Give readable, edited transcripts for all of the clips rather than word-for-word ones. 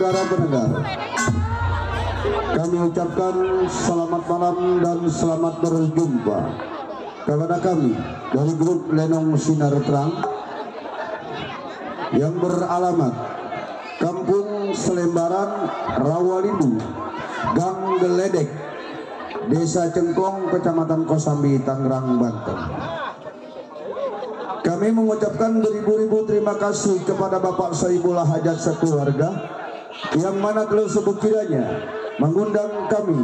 saudara pendengar, kami ucapkan selamat malam dan selamat berjumpa kepada kami dari grup Lenong Sinar Terang yang beralamat Kampung Selembaran, Rawalindu, Gang Geledek, Desa Cengkong, Kecamatan Kosambi, Tangerang, Banten. Kami mengucapkan beribu-ribu terima kasih kepada Bapak Sohibul Hajat sekeluarga yang mana telah sekiranya mengundang kami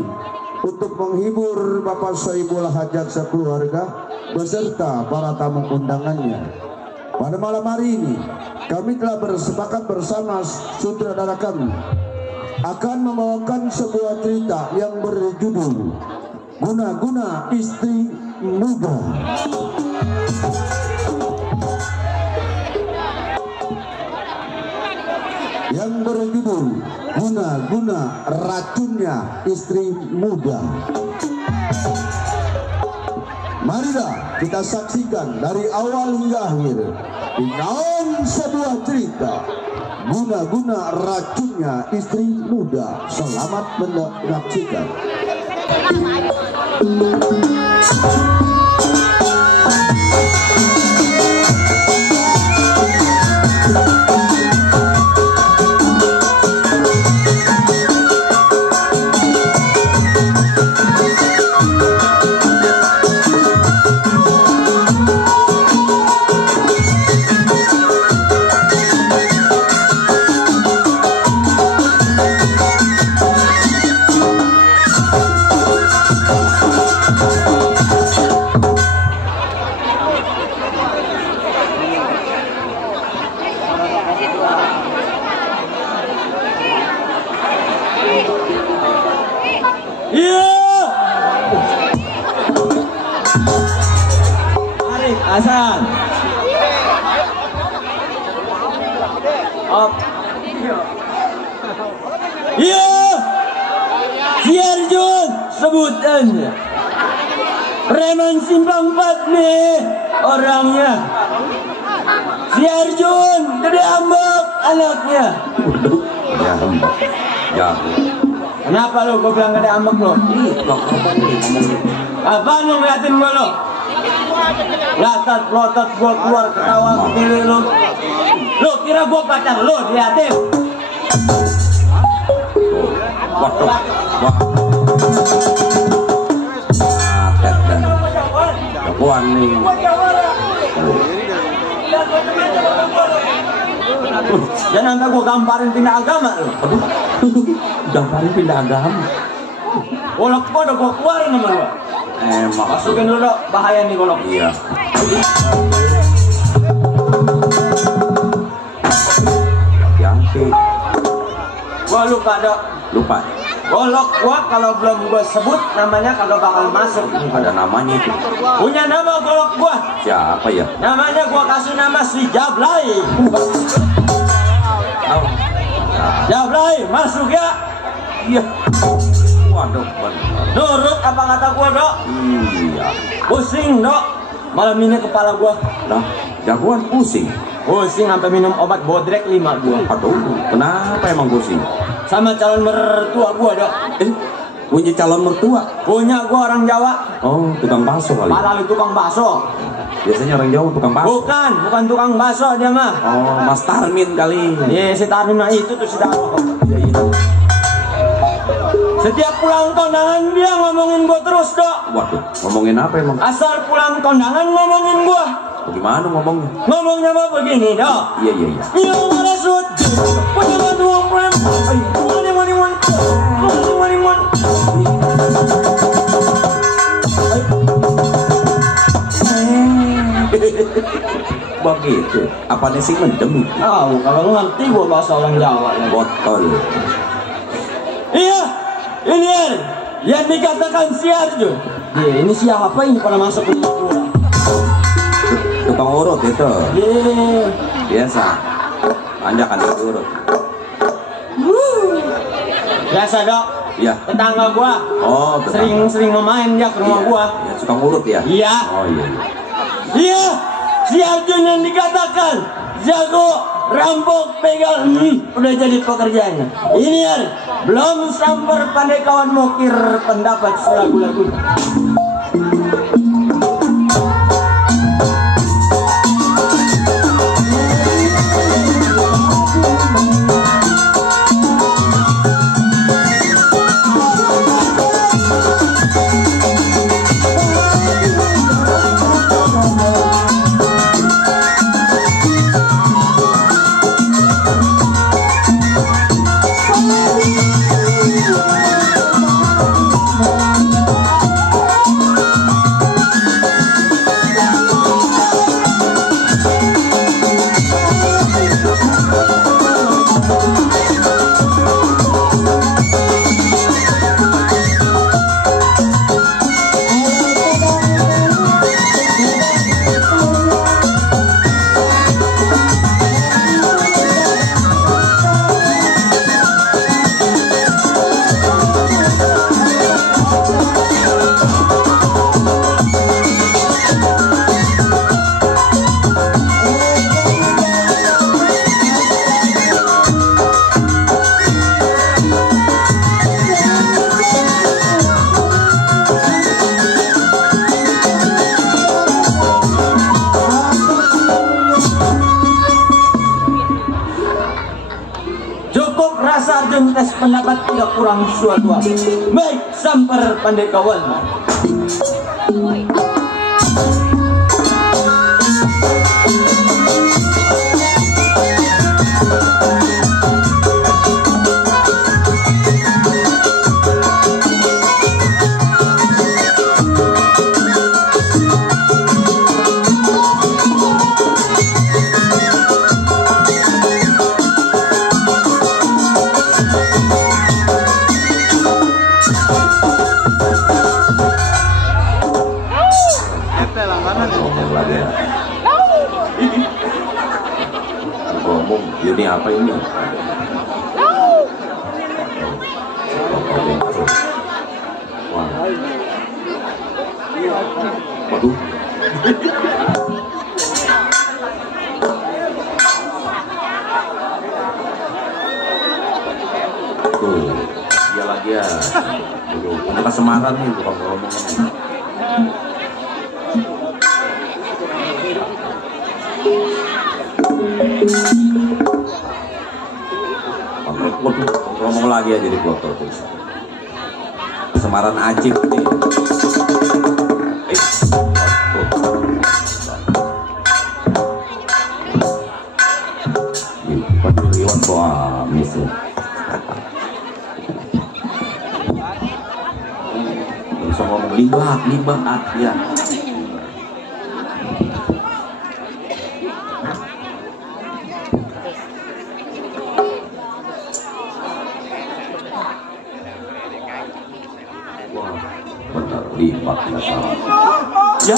untuk menghibur Bapak Sohibul Hajat sekeluarga beserta para tamu undangannya. Pada malam hari ini kami telah bersepakat bersama sutradara kami akan membawakan sebuah cerita yang berjudul Guna-Guna Istri Muda. Yang berjudul Guna-Guna Racunnya Istri Muda. Marilah kita saksikan dari awal hingga akhir dengan sebuah cerita Guna-Guna Racunnya Istri Muda. Selamat menyaksikan. Hasan. Op. Iya. Si Arjun sebutan. Preman Simpang 4 nih orangnya. Si Arjun gede ambek anaknya. Ya ambek. Ya. Kenapa lo gue bilang gede ambek lo? Apaan lo ngeliatin gue lo? Lotot gua keluar ketawa sendiri lu. Lu kira gua pacar lu, liatin. Waduh. Wah. Atet dan jagoan nih. Jangan nanti gua gamparin pindah agama lu. Aduh. Gamparin pindah agama. Golok gua udah gua keluarin sama lu. Masukin dulu, bahaya nih golok. Iya. Yang gua lupa dok. Lupa. Golok gua kalau belum gua sebut namanya kagak bakal masuk. Ada namanya itu. Punya nama golok gua. Siapa ya? Namanya gua kasih nama si Jablay. Jablay, masuk ya. Iya. Waduh, benar. Nurut apa kata gua dok? Iya. Pusing dok. Malam ini kepala gua. Nah, jagoan pusing. Pusing sampai minum obat bodrek 5 gua. Aduh, kenapa emang pusing? Sama calon mertua gua dok. Punya calon mertua? Punya gua orang Jawa. Oh, tukang bakso kali. Padahal itu tukang bakso. Biasanya orang Jawa tukang bakso. Bukan tukang bakso dia mah. Oh, Mas Tarmin kali. Iya, si Tarmin mah itu tuh si Darmo. Iya, iya. Setiap pulang kondangan dia ngomongin gua terus dok. Waduh, ngomongin apa emang? Asal pulang kondangan ngomongin gua. Bagaimana ngomongnya? Ngomongnya mah begini dok. Iya, iya, iya. Iya marasut. Punya dua prem. Mani. Begitu. Apanya sih mendem? Tahu kalau ngerti gua bahasa orang Jawa. Botol. Iya, ini yang dikatakan si Arjun. Iya, ini siapa ini pada masuk ke gua? Tukang urut itu. Iya. Biasa. Anjakan urut. Biasa dok. Iya. Tetangga gua. Oh, sering main dia ke rumah gua. Ya, suka urut ya? Iya. Oh iya. Iya, si Arjun yang dikatakan jago rampok, begal, udah jadi pekerjaannya. Ini ya, belum samper pandai kawan mokir pendapat selagu-lagu. Tes pendapat tidak kurang suatu. Baik, samper pandai kawan. Ini apa ini? Wah. Waduh. Tuh, dia lagi ya. Ini Kesemaran nih bukan ngomong. Ngomong lagi aja di foto tuh. Kesemaran Acik nih. Liwan doa misalnya. Bisa ngomong libat ya. Lipat ya.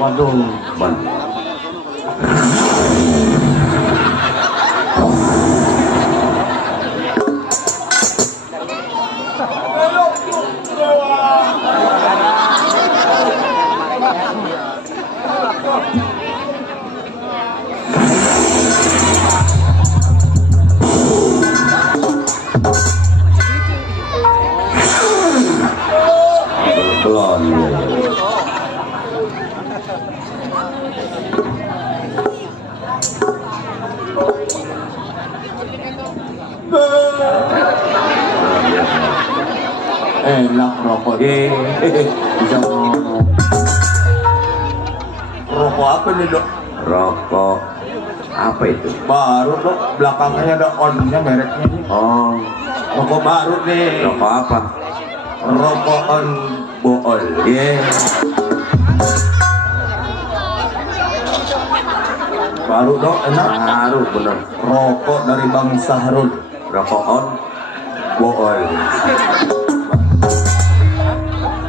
Waduh, ban. Enak rokok. Bisa ngomong. Rokok apa nih dok? Rokok apa itu? Baru dok, belakangnya ada on-nya mereknya nih. Oh, Rokok baru nih. rokok apa? Rokok on bool. Baru dok, enak. Baru bener. Rokok dari Bang Sahrul. Rokok on Bool.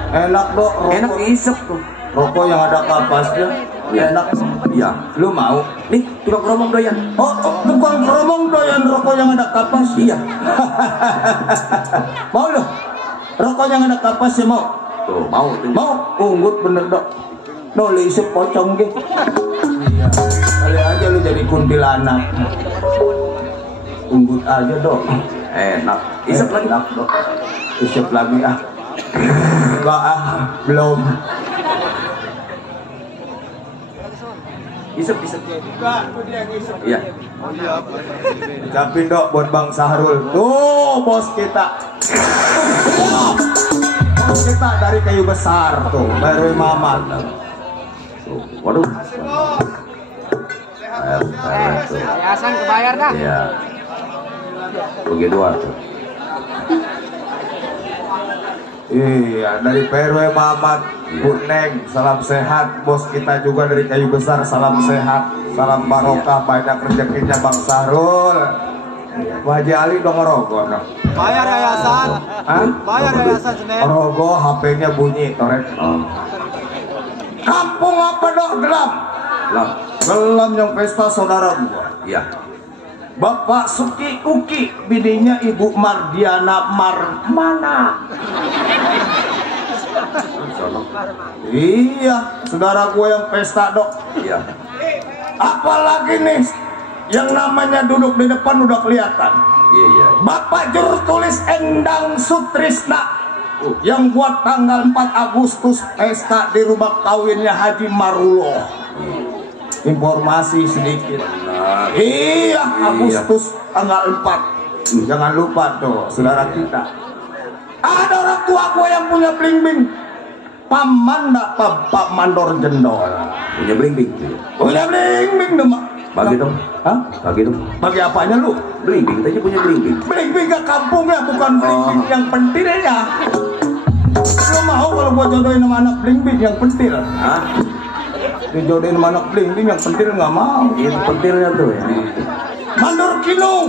Enak dok, rokok. enak isep tuh. Rokok yang ada kapasnya. Enak. Iya. Lu mau? Nih, tukang keromong doyan. Oh, tukang keromong doyan rokok yang ada kapas. Iya. Mau lo? Rokoknya ada kapas sih mau? Tuh, mau tuh. Mau? Unggut bener dok. Noli isep pocong gitu. Iya. Kali aja lu jadi kuntilanak. Unggut aja dok. Enak. Isep lagi. Enak dok. Isep lagi ah. Enggak ah, belum. Isep. Iya. Ucapin dok buat Bang Sahrul. Tuh bos kita. Bos kita dari kayu besar tuh, baru Mamat. Tuh, waduh. Yayasan kebayar dah. Iya. Begitu tuh. Iya, dari PRW Mamat, Bu Neng, salam sehat. Bos kita juga dari kayu besar, salam sehat, salam barokah, banyak rezekinya Bang Sahrul. Pak Haji Ali dong rogo no. Bayar yayasan. Hah? Bayar yayasan Senin. Rogo HP-nya bunyi torek. Kampung apa dok? Gelam. Lah, Gelam yang pesta saudara gua. iya. Bapak Suki Uki, bininya Ibu Mardiana Marmana. Sono. Iya, saudara gue yang pesta dok. Iya. Apalagi nih, yang namanya duduk di depan udah kelihatan. Iya. Bapak juru tulis Endang Sutrisna, yang buat tanggal 4 Agustus pesta di rumah kawinnya Haji Maruloh. Informasi sedikit. Benar. Iya, Agustus tanggal 4. Jangan lupa tuh, saudara kita. Ada orang tua gue yang punya bling-bling. Pamanda Pak Mandor Jendol. Punya bling-bling. Punya bling-bling demak. Bagi dong. Hah? Bagi dong. Bagi apanya lu? Bling-bling, tadi punya bling-bling. Bling-bling ke kampungnya, bukan bling-bling yang pentilnya. Lu mau kalau gua jodohin sama anak bling-bling yang pentil? Hah? Dijodohin sama anak bling-bling yang pentil nggak mau. Itu pentilnya tuh ya. Mandor Kinung.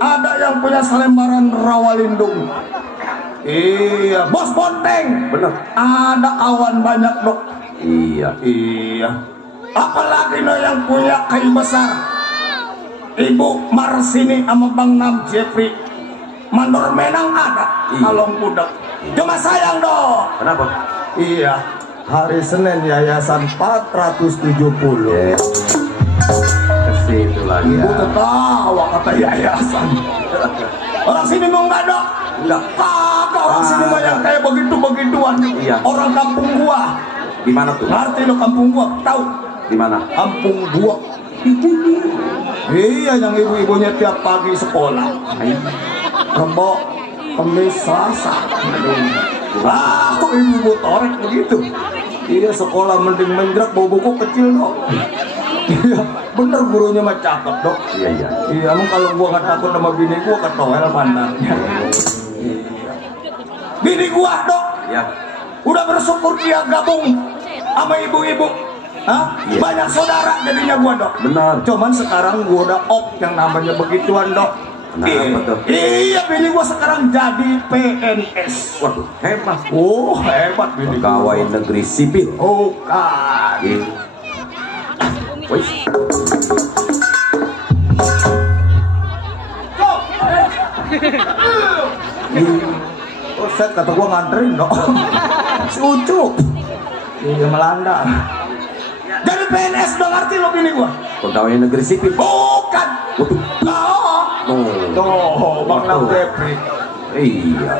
Ada yang punya selembaran Rawalindung. Iya, Bos Bonteng. Bener. Ada kawan banyak dok. Iya. Iya. Apalagi no yang punya kayu besar. Ibu Marsini sama Bang Nam Jeffrey. Mandor Menang ada. Iya. Kalong budak. Cuma sayang dong. Kenapa? Iya. Hari Senin yayasan 470. Kasih itu lagi Ibu ya. ketawa kata yayasan. Orang sini mau nggak dok? Enggak. Kagak, orang sini mah yang kayak begitu-begituan. Iya. Orang kampung gua. Di mana tuh? Ngerti lo kampung gua? Tahu? Di mana? Kampung gua. Iya, yang ibu-ibunya tiap pagi sekolah. Rebo, Kamis, Selasa. Aku ibu torek begitu. Iya, sekolah mending menjerak, bawa buku kecil dok. Iya, bener gurunya mah cakep dok. Iya. Iya, emang kalau gua nggak takut sama bini gua ketoel pantatnya. Bini gua dok, Iya. udah bersyukur dia gabung sama ibu-ibu. Hah? Iya. Banyak saudara jadinya gua dok. Benar. Cuman sekarang gua udah op yang namanya begituan dok. Kenapa tuh? Iya, bini gua sekarang jadi PNS. Waduh, hebat. Oh, hebat bini gua. Pegawai negeri sipil. Oh, kan. Iya. Wih. Oh, set kata gua nganterin dok. Si Ucup. Iya, Melanda. Jadi PNS dong, ngerti lo bini gua? Pegawai negeri sipil. Bukan. Waduh. Oh. Tuh, Bang Nam Jeffrey. Iya.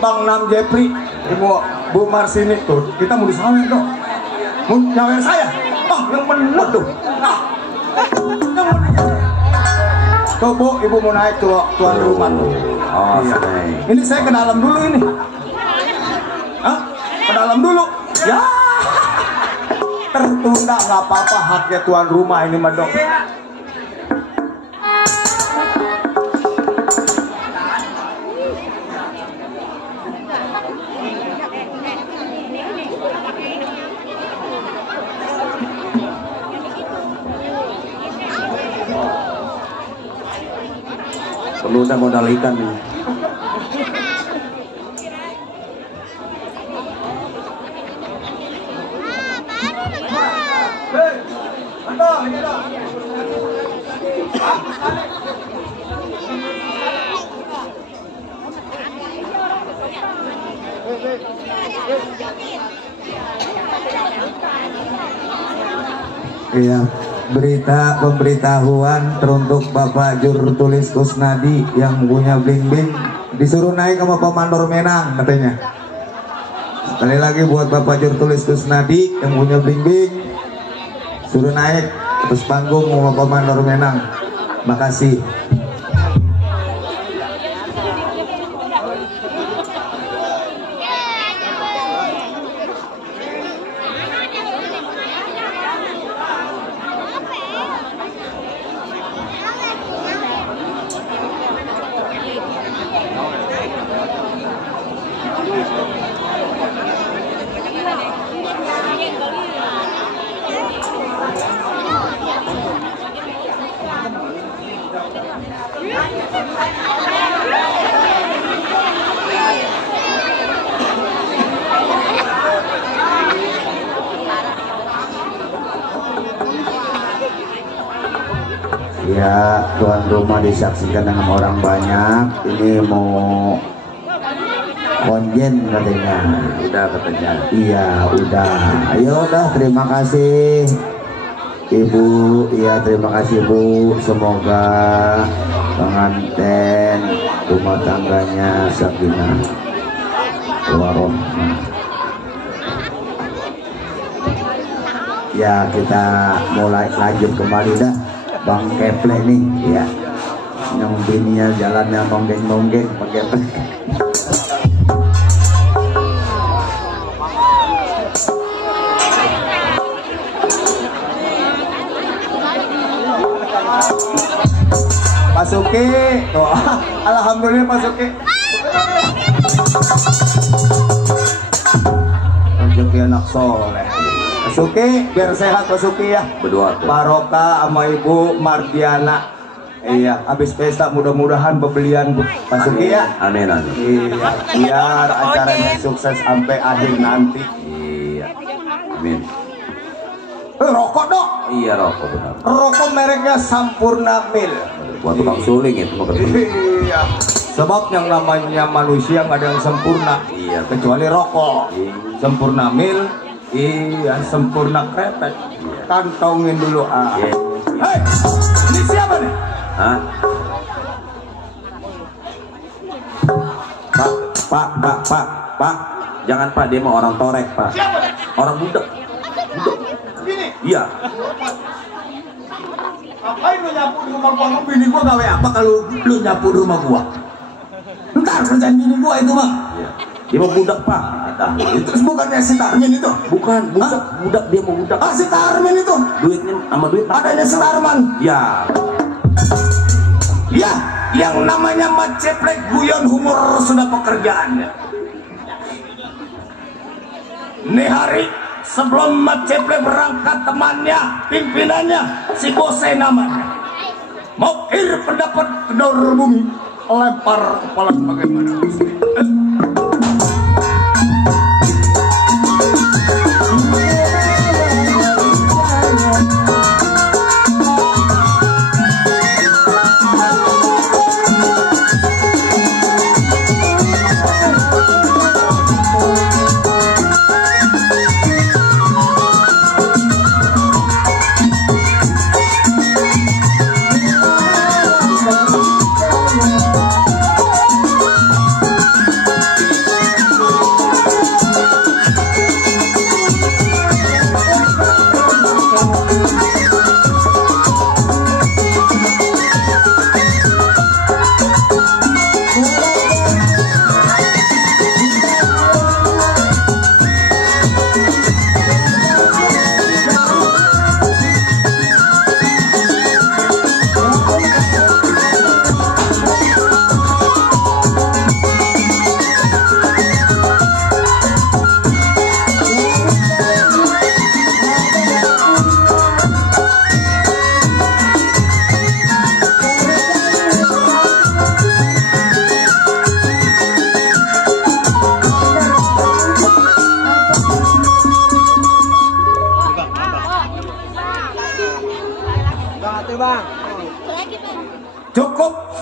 Bang Nam Jeffrey, Ibu Bu Marsini tuh, kita mau disawer dong. Mau nyawer saya? Ah, yang bener tuh. Ah, yang bener. Tuh Bu, Ibu mau naik tuh tuan rumah tuh. Oh, Iya. seneng. Ini saya ke dalam dulu ini. Hah? Ke dalam dulu. Ya. Tertunda nggak apa-apa, haknya tuan rumah ini mah dok. Perlu udah modal ikan nih. Iya, pemberitahuan teruntuk Bapak Juru Tulis Kusnadi yang punya bling-bling disuruh naik sama Komandor Menang katanya. Sekali lagi buat Bapak Juru Tulis Kusnadi yang punya bling-bling, suruh naik atas panggung sama Komandor Menang. Makasih. Ya, tuan rumah disaksikan dengan orang banyak. Ini mau konjen katanya. Udah katanya. Iya, udah. Ayo udah, terima kasih Ibu. Iya, terima kasih Bu. Semoga pengantin rumah tangganya sakinah warohmah. Ya, kita mulai lanjut kembali dah. Bang Keple nih, ya, yang bininya jalannya monggeng-monggeng pakai Keple. Pak Suki, tuh, alhamdulillah Pak Suki. Rezeki anak soleh. Pak Suki, biar sehat Pak Suki ya. Berdoa tuh. Barokah sama Ibu Mardiana. Iya, habis pesta mudah-mudahan pembelian Pak Suki ya. Amin, amin. Iya, biar acaranya sukses sampai akhir nanti. Iya. Amin. Rokok dok. Iya rokok benar. Rokok mereknya Sampurna Mil. Buat tukang suling itu mah ketemu. Iya. Sebab yang namanya manusia nggak ada yang sempurna. Iya. Kecuali rokok. Iya. Sempurna Mil. Iya, sempurna kretek. Kantongin dulu ah. Iya. Hei, ini siapa nih? Hah? Pak. Jangan Pak, dia mau orang torek Pak. Siapa nih? Orang budak. Ini. Iya. Ngapain lu nyapu di rumah gua? Emang bini gua gawe apa kalau lu nyapu di rumah gua? Ntar kerjaan bini gua itu mah. Iya. Dia mau budak Pak. Terus bukannya si Tarmin itu? Bukan, budak dia mau budak. Ah, si Tarmin itu. Duitnya sama duit Adanya si Tarman. Ya. Ya, yang namanya Maceplek guyon humor sudah pekerjaannya. Nih hari sebelum Maceplek berangkat, temannya, pimpinannya, si Bose namanya, mau kirim pendapat ke daur bumi, lempar kepala bagaimana?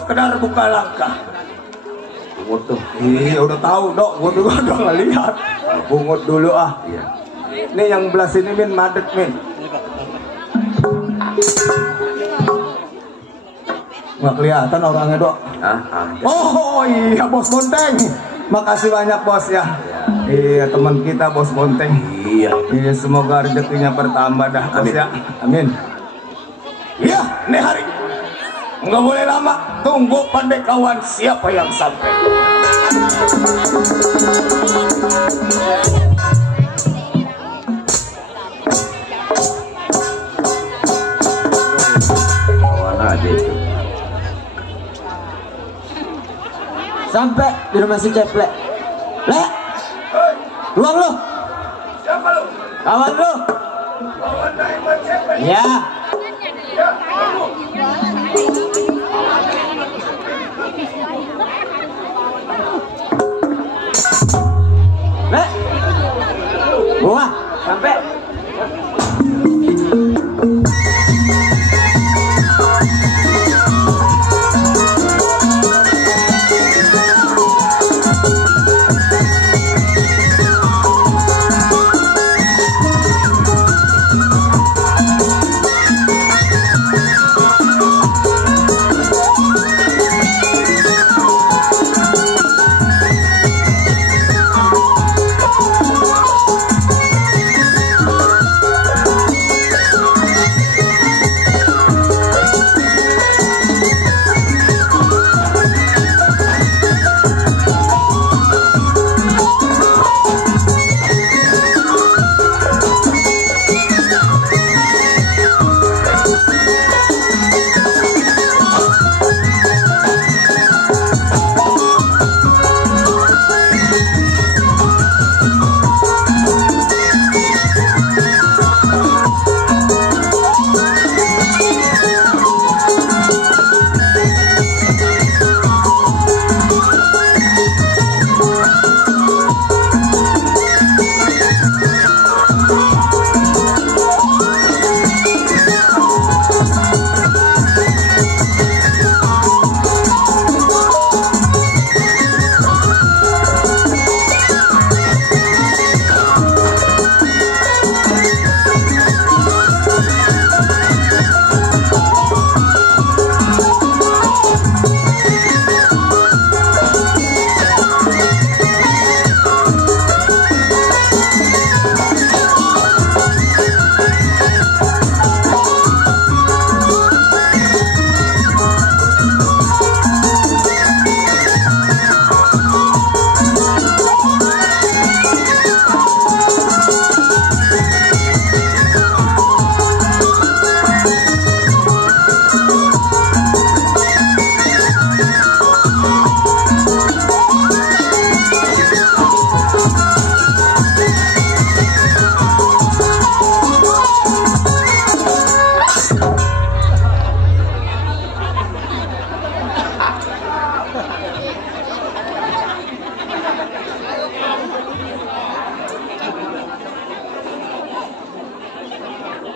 sekedar buka langkah. Bungut tuh. Iya udah tahu dok, gua juga udah ngeliat. Bungut dulu ah. Iya. Ini yang belah sini min madet min. Nggak kelihatan orangnya dok. Oh iya bos Bonteng. Makasih banyak bos ya. Iya teman kita bos Bonteng. Iya. Iya semoga rezekinya bertambah dah bos ya. Amin. Iya nih hari. Nggak boleh lama. Tunggu pandai kawan siapa yang sampai. Kawan aja itu. Sampai di rumah si Ceplek. Le, keluar lu. Siapa lu? Kawan lu. Kawan Diamond siapa? Ya. Ya, kamu. Le. Gua sampai.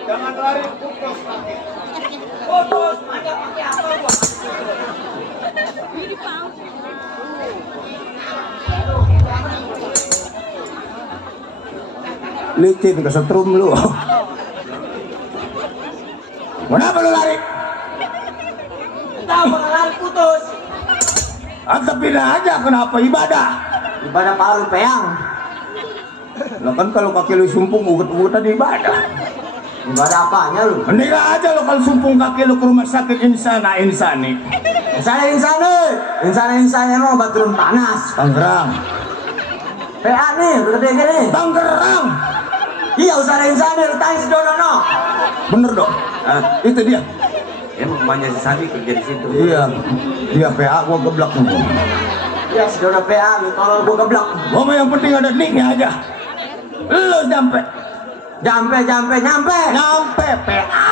Jangan lari putus kaki. Putus, ada pakai apa gua? Licin kesetrum lu. Kenapa lu lari? Tahu lari putus. Anta pindah aja, kenapa ibadah? Ibadah palu peang. Lah kan kalau kaki lu sumpung ugut-ugutan ibadah. Ibadah apanya lu? Mending aja lo kalau sumpung kaki lu ke rumah sakit insana insani. Insana mau obat turun panas. Tangerang. PA nih, udah gede nih. Tangerang. Iya insana lu tanya si Donono. Bener dong. Itu dia. Emang rumahnya si Sandi kerja di situ. Iya. Dia PA gua geblak nih. Iya si Dono PA, lu tolol gua geblak. Gua mah yang penting ada nicknya aja. Lu nyampe PA.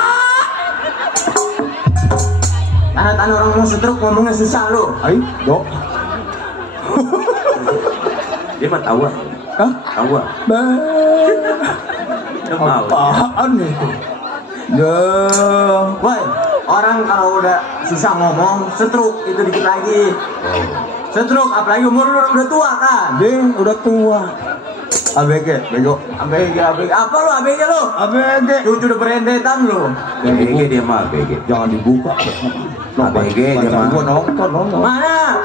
Tanda-tanda orang mau setruk ngomongnya susah lu. Ayo, dok. Dia mah tahu. Hah? Tahu. Apaan itu? Ya. Woi, orang kalau udah susah ngomong, stroke itu dikit lagi. Stroke, apalagi umur lu udah tua kan? Ding, udah tua. ABG, bego. ABG. Apa lu ABG lu? ABG. Cucu udah berentetan lu. ABG dia mah ABG. Jangan dibuka. ABG dia mah. Gua nonton. Mana?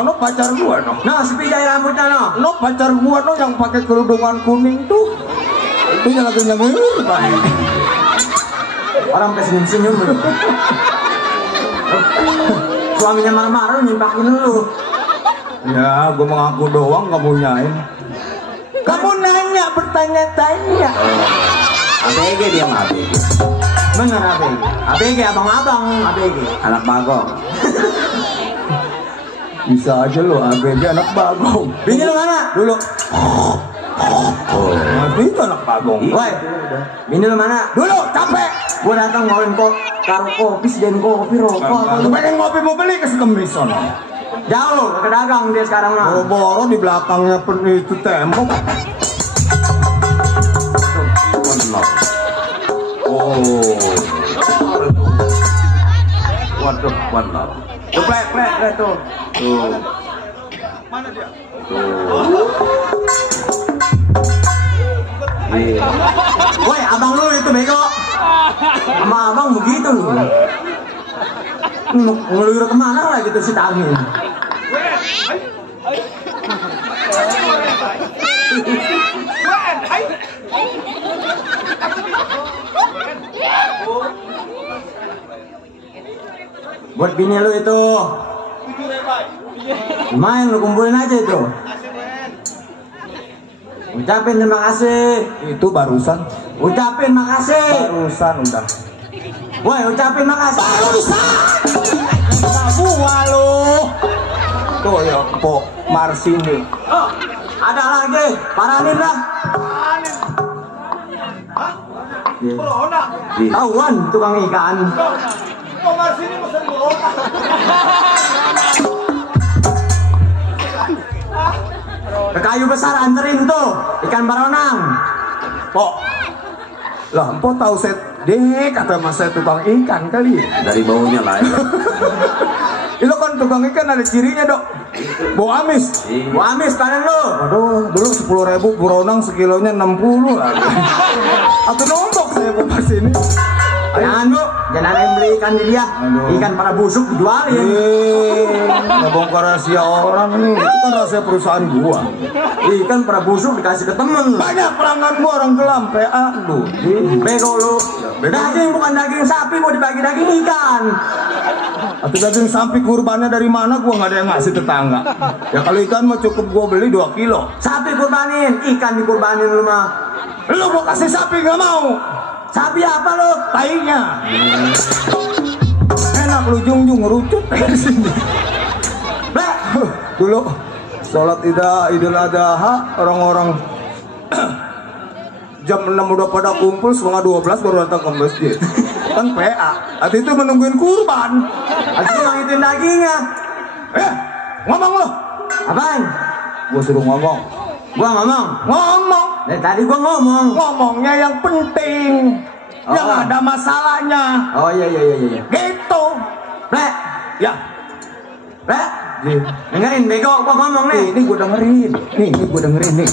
No pacar gua no. Nah, sepidai rambutnya no. No pacar gua no yang pakai kerudungan kuning tuh. Itu yang lagi nyengir, Pak. Orang sampai senyum lu. Suaminya marah-marah nyimpakin lu. Ya, gua mengaku doang, kamu nyain. Kamu nanya, bertanya-tanya. ABG dia mah ABG. Bener ABG. ABG abang-abang ABG. Anak bagong. Bisa aja lo, ABG anak bagong. Bini lu mana? Dulu. Nanti itu anak bagong. Woi, bini lu mana? Dulu, capek. Gua datang bawain kok karo kopi, sediain kopi, rokok. Lu pengen ngopi mau beli ke sekemis sono. Jauh, ke dagang dia sekarang mah. Boro-boro di belakangnya itu tembok. Benar. Oh. Waduh, benar. Tuh, plek tuh. Tuh. Mana dia? Tuh. Iya. Woi, abang lu itu bego. Sama abang begitu lu. Ngeluyur kemana lah gitu si Tamin. Buat bini lu itu. Main lu kumpulin aja itu. Ucapin terima kasih. Itu barusan. Ucapin makasih. Barusan udah. Woi, ucapin makasih. Barusan. Gua lu. Tuh ya, Po Marsini. Oh, ada lagi. Paranin dah. Iya. Tahuan tukang ikan. Po Marsini mesen corona. Ke kayu besar anterin tuh ikan baronang. Po. Lah, Po tahu set deh kata Mas saya tukang ikan kali. Dari baunya lah. Itu kan tukang ikan ada cirinya, Dok. Bau amis. Wah, amis panen lu. Aduh, dulu 10.000 buronang sekilonya 60 lah. Atau nontok saya Po Marsini. Jangan bu, jangan ada yang beli ikan di dia. Aduh. Ikan pada busuk dijualin. Nggak bongkar rahasia orang nih. Itu kan rahasia perusahaan gua. Ikan pada busuk dikasih ke temen. Banyak pelanggan gua orang kelam PA lu. Bego lu. Daging bukan daging sapi, mau dibagi daging ikan. Atau daging sapi kurbannya dari mana gua nggak ada yang ngasih tetangga. Ya kalau ikan mah cukup gua beli 2 kilo. Sapi kurbanin, ikan dikurbanin lu mah. Lu mau kasih sapi nggak mau? Sapi apa lu? Tainya. Enak lu jungjung ngerucut dari sini. Bleh. Dulu sholat Idul Adha orang-orang jam 6 udah pada kumpul, setengah 12 baru datang ke masjid. Kan PA. Hati itu menungguin kurban. Habis itu ngitin dagingnya. Ngomong lo. Apaan? Gua suruh ngomong. Gua ngomong. Ngomong. Dari tadi gua ngomong. Ngomongnya yang penting. Yang ada masalahnya. Oh iya. Gitu. Bleh. Ya. Bleh. Dengerin bego, gua ngomong nih. Ini gua dengerin. Nih gua dengerin nih.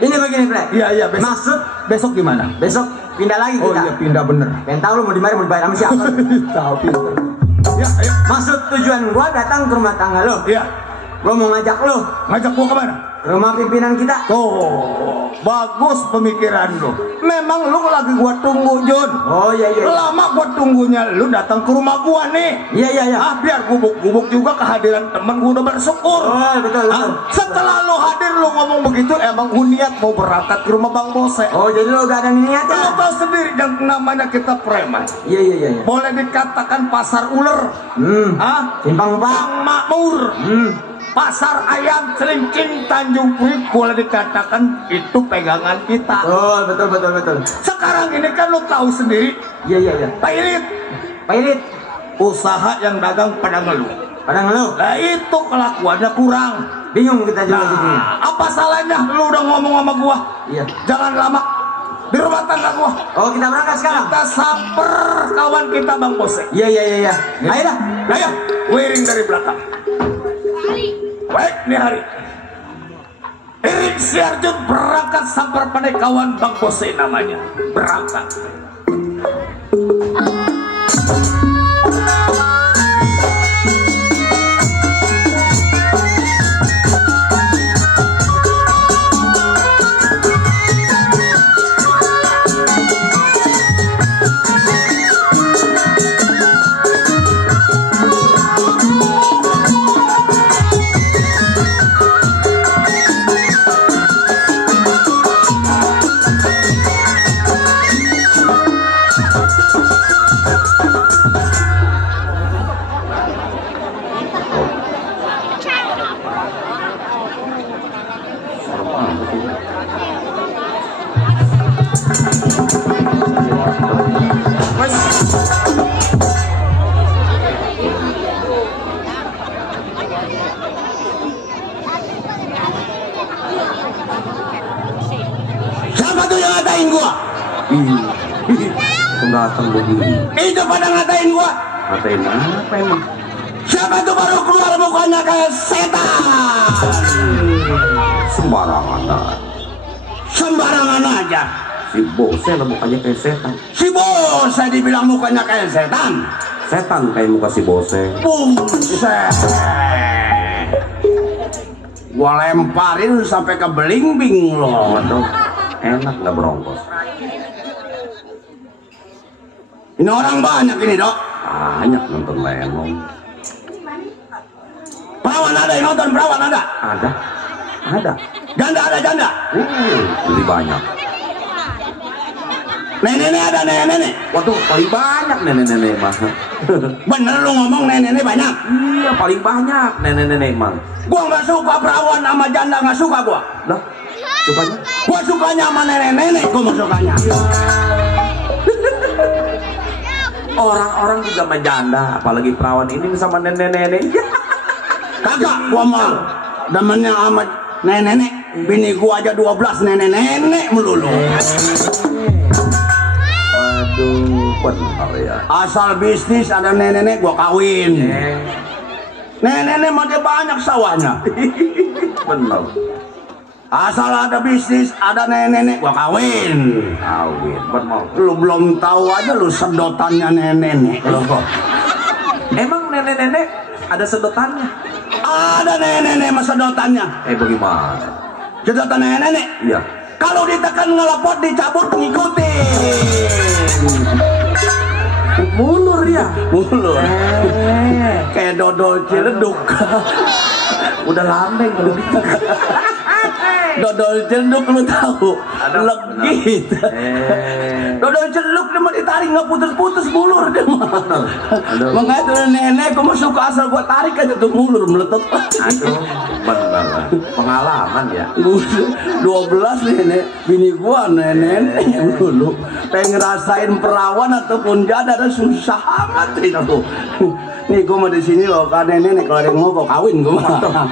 Ini begini, Bleh. Iya, besok. Maksud Besok gimana? besok pindah lagi Oh kita. iya, pindah bener. Pengen tahu lu mau dibayar sama siapa? Tahu pinter. Ya, ayo. Maksud tujuan gua datang ke rumah tangga lu. Iya. Gua mau ngajak lu Ngajak gua kemana? ke rumah pimpinan kita. Tuh, bagus pemikiran lu. Memang lu lagi gua tunggu, Jun. Oh iya. Lama gua tunggunya lu datang ke rumah gua nih. Iya. Biar gubuk-gubuk juga kehadiran temen gua udah bersyukur. Oh, betul. Setelah lu hadir lu ngomong begitu, emang gua niat mau berangkat ke rumah Bang Bose. Oh, jadi lu udah ada niatnya. Lu tahu sendiri yang namanya kita preman. Iya. Boleh dikatakan pasar ular. Simpang Bang Makmur. Pasar ayam Celincing Tanjung Priok boleh dikatakan itu pegangan kita. Betul. Sekarang ini kan lo tahu sendiri. Iya. Pailit usaha yang dagang pada ngeluh. Nah itu kelakuannya kurang. Bingung kita juga di sini. Apa salahnya lu udah ngomong sama gua? Iya. Jangan lama. di rumah tangga gua. Oh, kita berangkat sekarang. Kita samper kawan kita Bang Bose. Iya. Ayo dah. Ayo, wiring dari belakang. Baik, nih hari. Erik Siarjun berangkat samper pada kawan Bang Bose namanya. Berangkat. Siapa tuh yang ngatain gua? Datang begini. Itu pada ngatain gua. Ngatain apa emang? Siapa tuh baru keluar mukanya kayak setan? Sembarangan aja. Si Bose lah mukanya kayak setan. Si Bose dibilang mukanya kayak setan. Setan kayak muka si Bose. Buset. Gua lemparin sampai ke belimbing loh. Waduh, enak nggak berongkos? Ini orang banyak ini, Dok. Banyak nonton lenong. Perawan ada yang nonton, perawan ada. Ada. Janda ada janda. Lebih banyak. Nenek ada nenek. Waduh, paling banyak nenek-nenek mah. Bener lu ngomong nenek banyak. Iya, paling banyak nenek-nenek mah. Gua nggak suka perawan sama janda, nggak suka gua. Lah, sukanya? Gua sukanya sama nenek. Gua mau sukanya. Orang-orang juga sama janda, apalagi perawan ini sama nenek-nenek. Kagak, gua mah demennya sama nenek. Bini gua aja 12 nenek melulu. Aduh, benar ya. Asal bisnis ada nenek gua kawin. Nenek mah dia banyak sawahnya. Benar. Asal ada bisnis ada nenek gua kawin. Kawin, benar. Lu belum tahu aja lu sedotannya nenek. Lu kok. Emang nenek-nenek ada sedotannya? Ada nenek sama sedotannya. Bagaimana? Sedotan nenek. Iya. Kalau ditekan ngelepot dicabut ngikutin. Mulur ya? Mulur. Kayak dodol ciledug. Udah lambeng kalau gitu. Dodol ciledug lu tahu? Legit. Dodol ciledug dia mau ditarik nggak putus-putus mulur dia mah. Makanya tuh nenek gua mau suka asal gua tarik aja tuh mulur meletot. Aduh, benar. Pengalaman ya. 12 nenek, bini gua nenek dulu. Pengen ngerasain perawan ataupun janda ada susah amat itu. Nih gua mau di sini loh, kan nenek kalau ada yang mau kawin gua mah.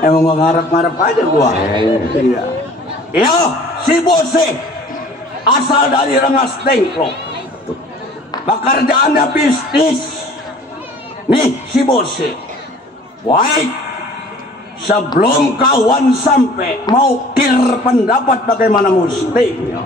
Emang gua ngarep-ngarep aja gua. Iya. Yo, si Bose asal dari Rengas Dengklok. Pekerjaannya bisnis. Nih si Bose. Baik. Sebelum kawan sampai mau kir pendapat bagaimana mestinya.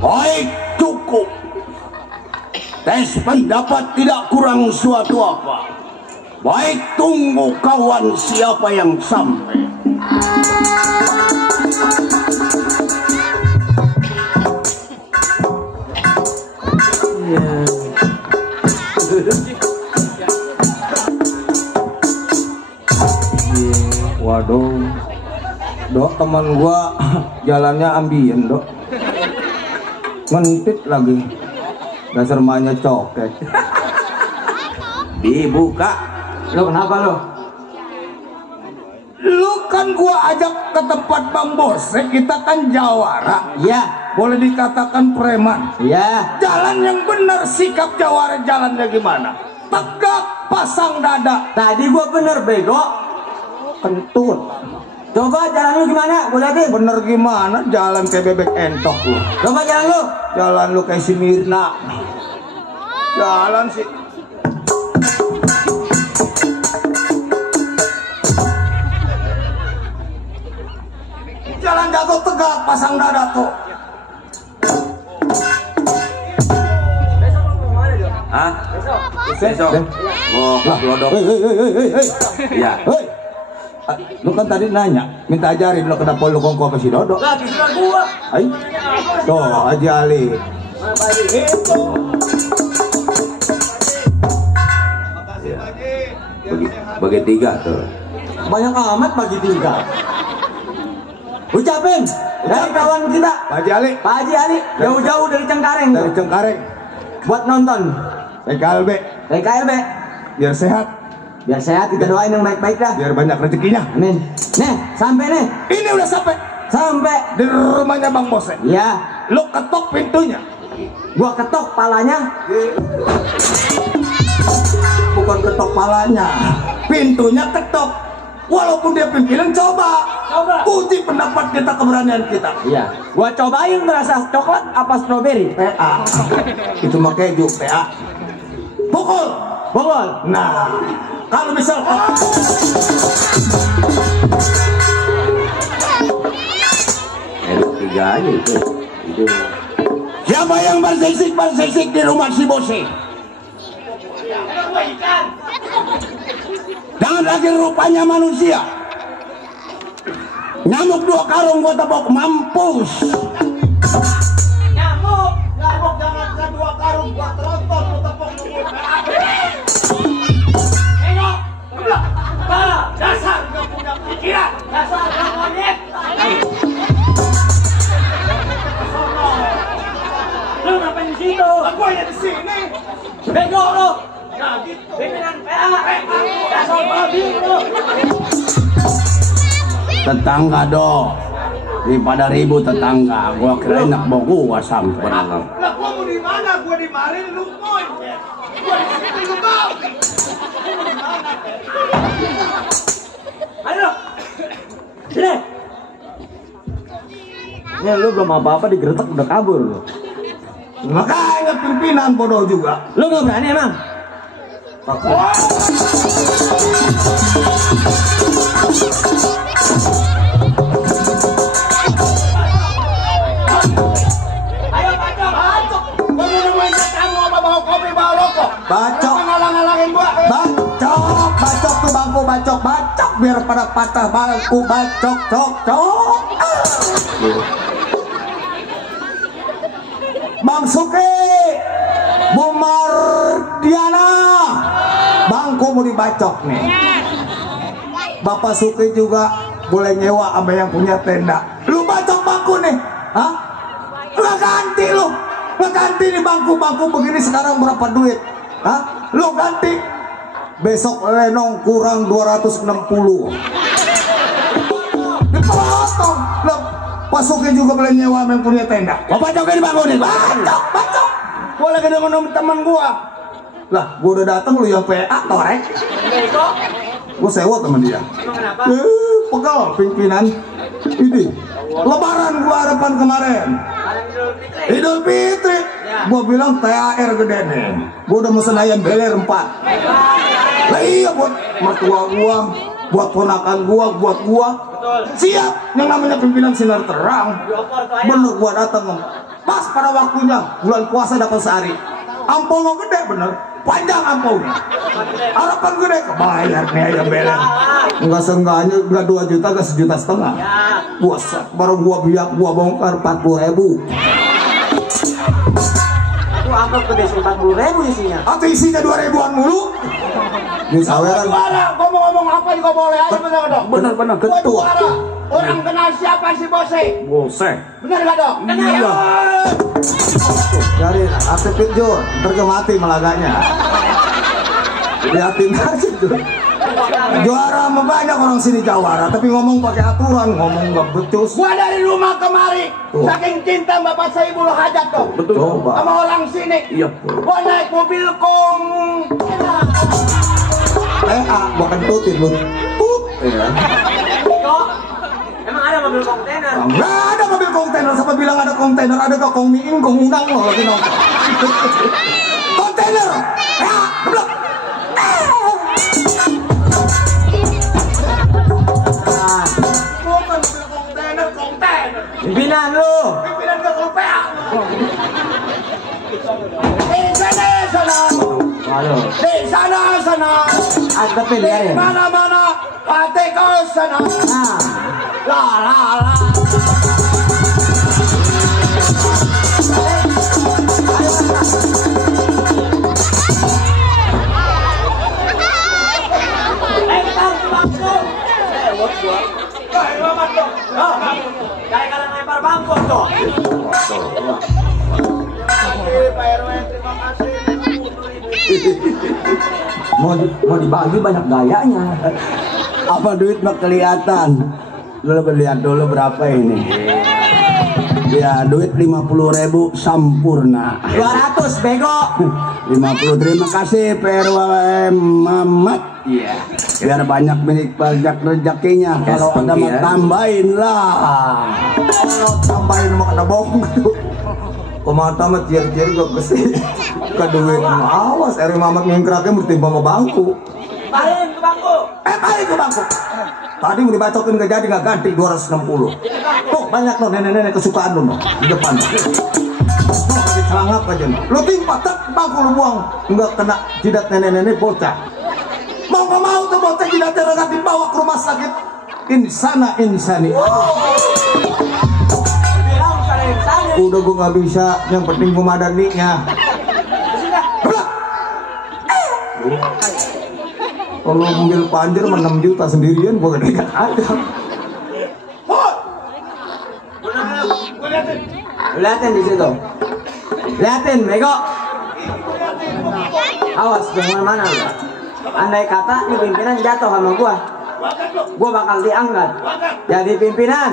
Baik, cukup. Tes pendapat tidak kurang suatu apa. Baik, tunggu kawan siapa yang sampai. Waduh, Dok, teman gua jalannya ambien, Dok. Ngentit lagi. Dasar mahnya coket. Dibuka. Lo kenapa lo? Lu kan gua ajak ke tempat Bang Bose, kita kan jawara. Iya. Boleh dikatakan preman. Iya. Jalan yang benar, sikap jawara jalannya gimana? Tegak, pasang dada. Tadi gua bener bego. Kentut. Coba jalan lu gimana? Gua liatin. Bener gimana? Jalan kayak bebek entok lu. Coba jalan lu. Jalan lu kayak si Mirna. Jalan sih. Jalan jatuh tegak, pasang dada tuh. Hah? Besok. Mau kelodok. Hei. Iya. Hei. Lu kan tadi nanya, minta ajarin lo kenapa lu kongko ke si Dodo. Lah, disuruh gua. Hai. Tuh, Haji Ali. Bagi 3 tuh. Banyak amat bagi 3. Ucapin dari kawan kita, Pak Haji Ali Pak Haji Ali, jauh-jauh dari Cengkareng dari Cengkareng, buat nonton PKLB, PKLB. biar sehat, Biar sehat, kita doain yang baik-baik dah. biar banyak rezekinya. Amin. Nih, sampai nih. Ini udah sampai Sampai. di rumahnya Bang Bose. Ya, Lu ketok pintunya. gua ketok palanya. Bukan ketok palanya, pintunya ketok. Walaupun dia pimpinan, coba uji pendapat kita, keberanian kita. Iya. Gua cobain rasa coklat apa strawberry. PA itu mah keju. PA pukul. Bogol. Nah, kalau misal Enak 3 aja itu. siapa yang bersisik di rumah si Bose? Jangan lagi rupanya manusia. Nyamuk 2 karung gua tepok, mampus. Nyamuk jangan 2 karung buat tronton lu tepok lu. Tengok, keblak. Dasar enggak punya pikiran. Dasar monyet. Lu ngapain di situ? Aku ya di sini. Bego lu. Nah, gitu. Pimpinan PA. Dasar babi lu. Tetangga dong, daripada ribut tetangga. Gua kira enak bawa gua sampai. Lah gua mau di mana? Gua di mari lu monyet. Gua di sini lu babi. Ayo. Sini. Ini lu belum apa-apa digeretak udah kabur lu. Makanya pimpinan bodoh juga. Lu nggak berani emang? Ayo bacok. Gua mau nemuin kamu apa bawa kopi bawa rokok. Bacok. Ngalang-ngalangin gua. Bacok tuh bangku, bacok biar pada patah bangku, bacok. Bang Suki, Bu Mardiana, bangku mau dibacok nih. Bapak Suki juga boleh nyewa sama yang punya tenda. Lu bacok bangku nih, hah? Nggak ganti lu, nggak ganti nih bangku begini sekarang berapa duit? Hah? Lu ganti. Besok lenong kurang 260. Dipotong. Loh, Pak Suki juga boleh nyewa yang punya tenda. Gua bacokin bangku nih. Bacok. Gua lagi dengan teman gua. Lah, gua udah datang lu yang PA torek. Gua sewa teman dia. Pegal pimpinan. Ini Lebaran gua hadapan kemarin. Idul Fitri. Gua bilang THR gede nih. Gua udah mesen ayam beler 4. Lah iya buat mertua gua buat ponakan gua, buat gua. Siap, yang namanya pimpinan sinar terang. Bener gua datang pas pada waktunya bulan puasa dapat sehari. Ampau mau gede bener, panjang ampau. Harapan gede kebayar nih ayam beleng. Enggak seenggaknya enggak 2 juta, enggak 1,5 juta. Buset, baru gua biak gua bongkar 40.000. Itu amplop gede 40.000 isinya. Atau isinya 2.000-an mulu. Ini saweran. Ngomong-ngomong apa juga boleh aja, bener dong. Bener-bener ketua. Orang kenal siapa si Bose? Bose. Bener gak dong? Iya. Jadi aktifin Jo, tergemati melaganya. Liatin aja tuh. Juara mah banyak orang sini jawara, tapi ngomong pakai aturan, ngomong nggak becus. Gua dari rumah kemari, saking cinta Bapak Saibul Hajat tuh. Betul. Coba. Sama orang sini. Iya. Gua naik mobil Gua kentutin lu. Iya. Kok? Emang ada mobil kontainer? Nggak ada mobil kontainer, siapa bilang ada kontainer? Ada kok kong miing, kong undang lo lagi nongkrong. Kontainer. Ya, geblok. bukan mobil kontainer. Pimpinan lu. Pimpinan ke PA. Di sana. Ada pilihan. Mana hati kau sana. La. Gara-gara lempar bangku tuh. Mau dibagi banyak gayanya. Apa duit mah kelihatan. Lu lihat dulu berapa ini. Ya duit 50.000 sampurna. 200 bego. 50, terima kasih PRW Mamat. Iya. Biar banyak milik pajak rezekinya. Kalau ada mah tambahin lah. Kalau tambahin mah ada bohong tuh. Komata mah cier-cier gak besi. Ke duit mah awas, eri mamat ngingkraknya bertimpa sama bangku. Balik ke bangku. Balik ke bangku. Tadi mau dibacokin gak jadi, gak ganti 260. Tuh banyak loh nenek-nenek kesukaan lu di depan. Kasih celangap aja. Lu timpa tak bangku lu buang. Enggak kena jidat nenek-nenek bocah. Mau gak mau tuh bocah jidatnya regat dibawa ke rumah sakit. Insani. Udah gua gak bisa, yang penting gua madaninya. Kalau mobil Panjer 6 juta sendirian gua gak dekat aja. Liatin di situ. Liatin, bego. Awas, jangan mana lu. Andai kata nih pimpinan jatuh sama gua bakal diangkat jadi pimpinan.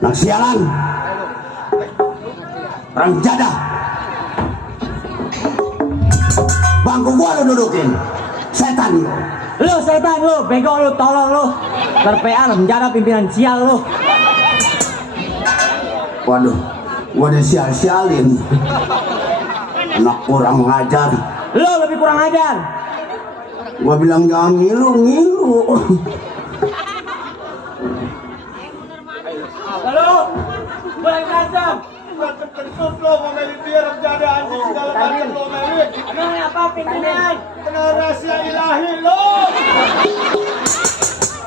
Nah sialan, orang jadah. Bangku gua lu dudukin, setan lu. Lu setan lu, bego lu, tolong lu. Terpean menjadi pimpinan sial lu. Waduh, gua disial-sialin. Anak kurang ngajar. Lu lebih kurang ajar. Gua bilang jangan ngilu-ngilu. Halo, boleh kasam. Terkentut lo ngomelin dia jadi anjing segala macam lo ngomelin. Kenapa pimpinan? Kena rahasia ilahi lo.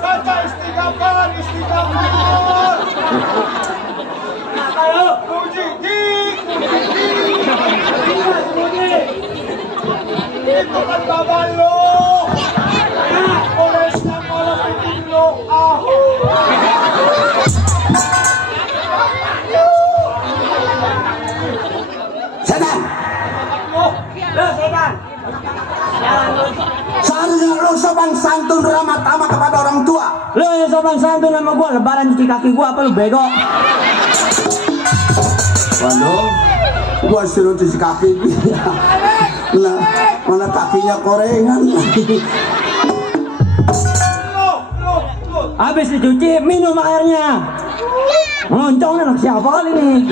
Baca istighfar. Kenapa lu? Puji. Itu kan bapak lo. Polesnya malah bikin lo ahu. Setan, Lu setan. Jalan lu. seharusnya lu sopan santun ramah tamah kepada orang tua. Lu yang sopan santun sama gua, lebaran cuci kaki gua apa lu bego? Waduh, gua suruh cuci kaki dia. Nah, mana kakinya korengan. Habis dicuci, minum airnya. Ngoncong anak siapa kali ini?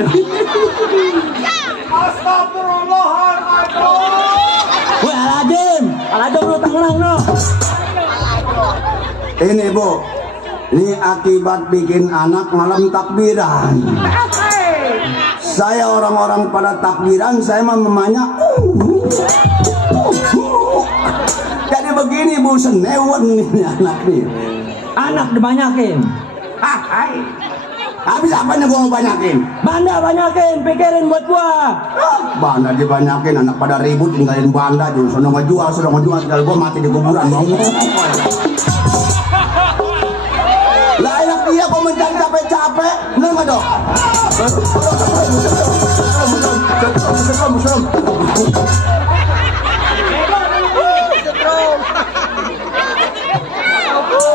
Astagfirullahaladzim. Woi Aladim lu tangerang lu. Ini bu, ini akibat bikin anak malam takbiran. Saya orang-orang pada takbiran, saya mah memanya. Jadi begini bu, senewan nih anak nih. Anak dibanyakin. Habis apanya gua mau banyakin? Banda banyakin, pikirin buat gua. Banda dibanyakin, anak pada ribut tinggalin banda aja. Sono ngejual, tinggal gua mati di kuburan. Lah enak dia kok mencari capek-capek, bener nggak dok?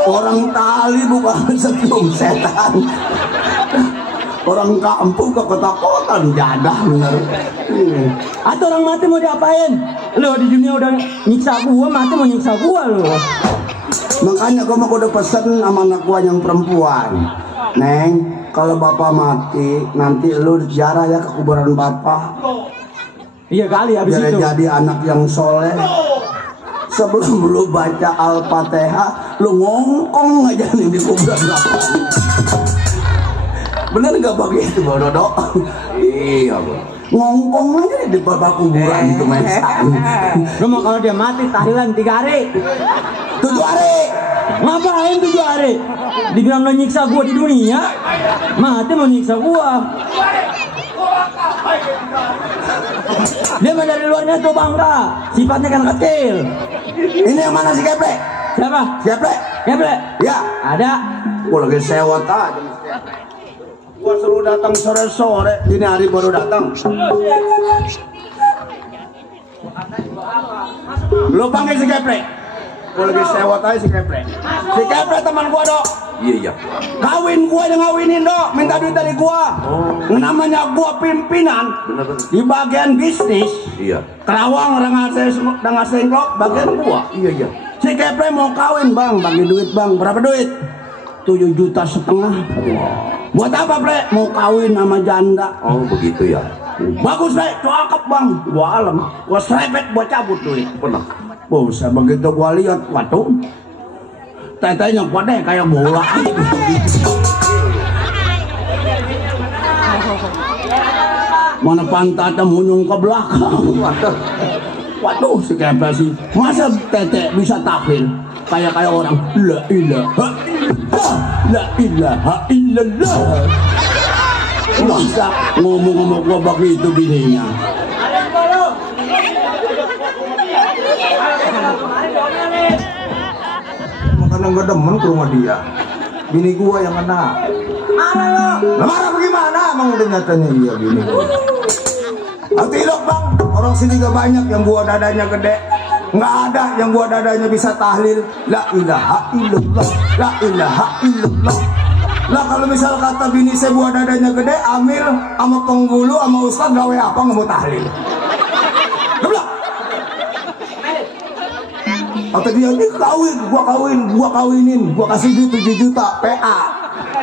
Orang tali bukan setrum setan. Orang kampung ketakutan jadah bener. Atau orang mati mau diapain? Lu di dunia udah nyiksa gua, mati mau nyiksa gua lu. Makanya gua mau udah pesen sama anak gua yang perempuan. Neng, kalau bapak mati nanti lu ziarah ya ke kuburan bapak. Iya kali habis Biar itu. jadi anak yang soleh. Sebelum lu baca Al-Fatihah, lu ngongkong aja nih di kuburan bapak. Bener nggak begitu Bang Dodo? Iya Bang. Ngongkong aja di babak kuburan itu mesan. Lu mau kalau dia mati tahlilan 3 hari. 7 hari. Ngapain 7 hari? Dibilang lo nyiksa gua di dunia, mati mau nyiksa gua. Dia mah dari luarnya tuh bangga, sifatnya kan kecil. Ini yang mana si Keplek? Siapa? Si Keplek? Keplek? Ya. Ada. Gua lagi sewot aja. Gua suruh datang sore-sore, ini hari baru datang. Lu panggil si Keplek. Gua lagi sewot aja si Keplek. Si Keplek teman gua dok. Iya. Kawin gua yang ngawinin dok, minta duit dari gua. Namanya gua pimpinan di bagian bisnis. Iya. Kerawang orang ngasengklok bagian gua. Iya. Si Keplek mau kawin bang, bagi duit bang. Berapa duit? 7,5 juta. Buat apa Plek? Mau kawin sama janda. Oh begitu ya. Bagus Plek, cakep bang. Gua alam, gua serepet, gua cabut duit. Pernah. Buset, begitu gua lihat, waduh, tetenya gede kayak bola. Mana pantatnya munyung ke belakang. Waduh, si Keplek sih. Masa tete bisa tahlil kayak orang la ilaha illallah. Masa ngomong-ngomong gua begitu bininya. Makanya nggak demen ke rumah dia. Bini gua yang kena. Marah lo. Lah marah bagaimana? Emang udah nyatanya iya bini gua. Hati lo bang, orang sini gak banyak yang buah dadanya gede. Nggak ada yang gua dadanya bisa tahlil la ilaha illallah, la ilaha illallah. Lah kalau misal kata bini saya buah dadanya gede, Amir sama penggulu sama ustad gawe apa nggak mau tahlil? Geblak. Atau dia ini gua kawinin, gua kasih duit 7 juta PA,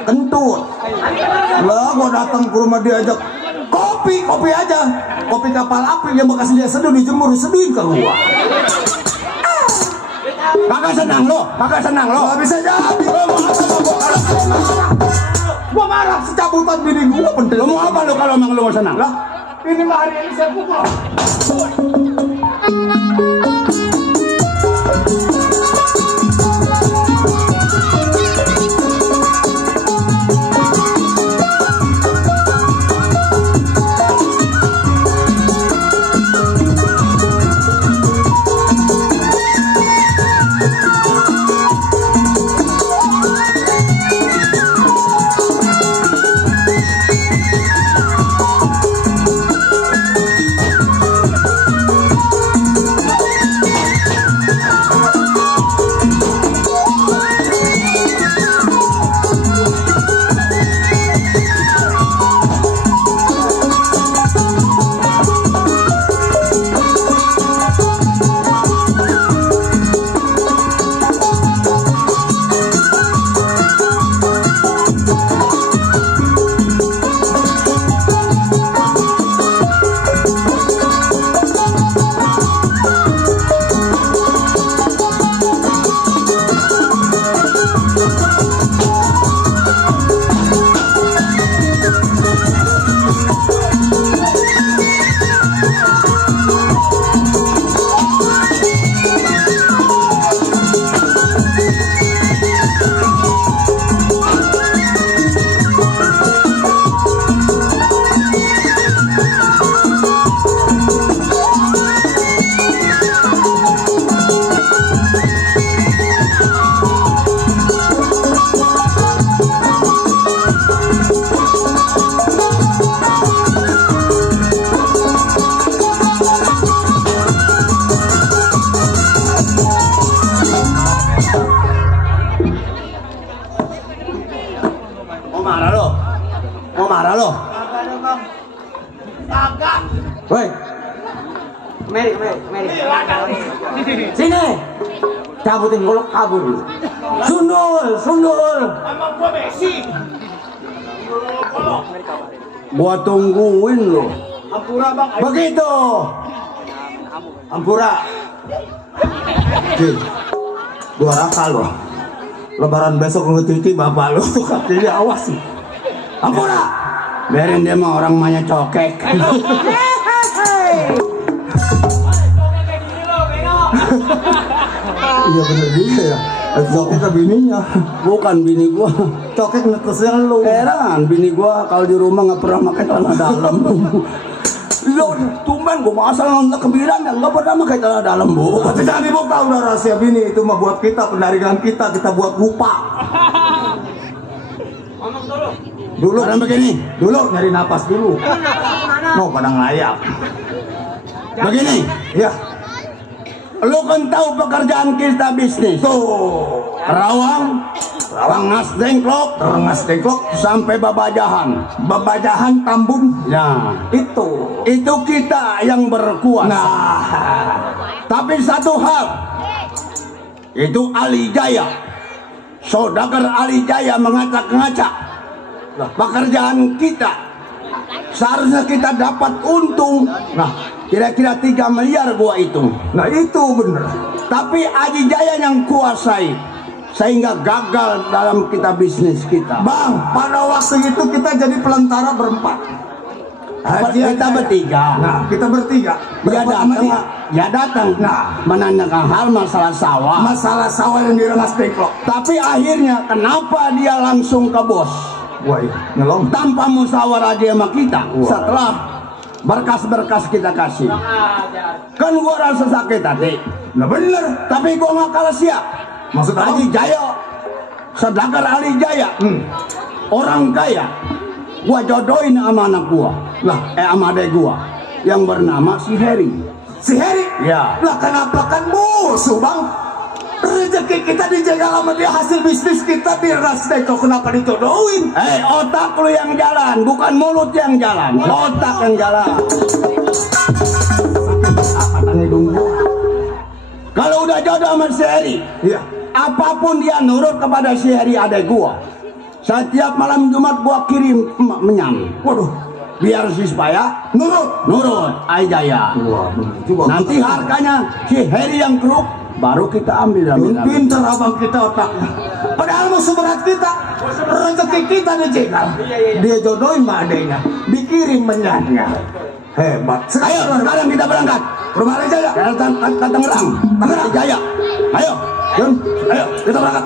kentut. Lah gua datang ke rumah dia ajak kopi aja, kopi kapal api yang bekas dia seduh dijemur seduhin ke gua. Kakak senang lo. Gak bisa jadi. Gua marah secabutan bini gua penting. Lo mau apa lo kalau emang lo mau senang? Lah, ini mah hari ini saya pukul. Mau marah lo? Woi, Meri. Sini, cabutin golok kabur. Sundul. Emang gua Messi. Gua tungguin lo. Ampura bang. Begitu. Ampura. Jin, gua rakal lo. Lebaran besok ngecuci bapak lo. Kakinya awas sih. Ampura. Biarin dia mah orang manya cokek. Iya bener juga ya. Cokek ke bininya. Bukan bini gua. Cokek netesnya lu. Heran bini gua kalau di rumah nggak pernah pakai celana dalam. Lo tumben gua asal nonton kebiran dan nggak pernah pakai celana dalam bu. Jangan dibuka udah rahasia bini itu mah buat kita pendaringan kita buat lupa. Dulu Karena begini. Dulu nyari napas dulu. Mau pada ngelayap. Begini. Ya. Lo kan tahu pekerjaan kita bisnis. Tuh. Rawang, rengas dengklok sampai babajahan. Babajahan Tambun. Nah, itu kita yang berkuasa. Nah, tapi satu hal, itu Ali Jaya, saudagar Ali Jaya mengacak-ngacak pekerjaan kita. Seharusnya kita dapat untung. Nah, kira-kira 3 miliar gua hitung. nah itu bener. Tapi Ali Jaya yang kuasai, sehingga gagal dalam kita bisnis kita. Bang, pada waktu itu kita jadi pelentara berempat. Kita bertiga. Nah, kita bertiga. Dia datang. Nah, menanyakan hal masalah sawah. Masalah sawah yang direngas dengklok. Tapi akhirnya kenapa dia langsung ke bos? Wah, nyelong. Tanpa musyawarah dia sama kita. Setelah berkas-berkas kita kasih. Kan gua rasa sakit hati. Nah bener. Tapi gua nggak kalah siap. Maksud Ali Jaya, saudagar Ali Jaya, orang kaya. Gua jodohin sama anak gua. Sama adek gua yang bernama si Heri. Si Heri? Ya. Lah kenapa kan musuh bang? Rezeki kita dijaga sama dia, hasil bisnis kita diras deh. Kok kenapa dijodohin? Otak lu yang jalan, bukan mulut yang jalan. Otak yang jalan. Kalau udah jodoh sama si Heri, Iya. apapun dia nurut kepada si Heri adek gua. Setiap malam Jumat gua kirim menyam. Waduh. Biar si supaya nurut Aijaya. Nanti harganya si Heri yang keruk baru kita ambil. Pinter abang kita otaknya. Padahal musuh berat kita, rezeki kita dijegal. Dia jodohin mbak adenya, dikirim menyatnya. Hebat. Ayo sekarang kita berangkat Ke rumah Aijaya. ke Tangerang. Aijaya. Ayo Jun, ayo kita berangkat.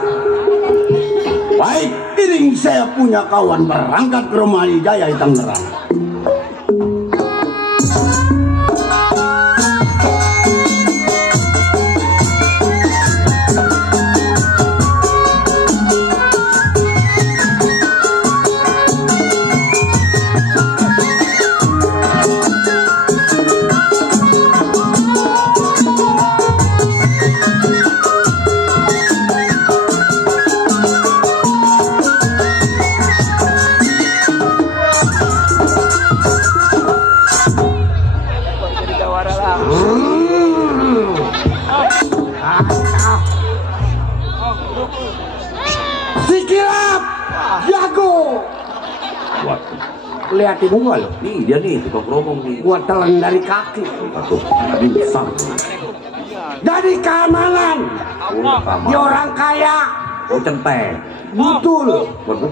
Baik, ini saya punya kawan berangkat ke rumah Aijaya di Tangerang. Sikilap jago. Liatin gua loh. Nih dia nih tukang keromong nih. Gua telan dari kaki. Tuh, bisa. Dari keamanan. Dia orang kaya. Oh centeng. Betul. Waduh.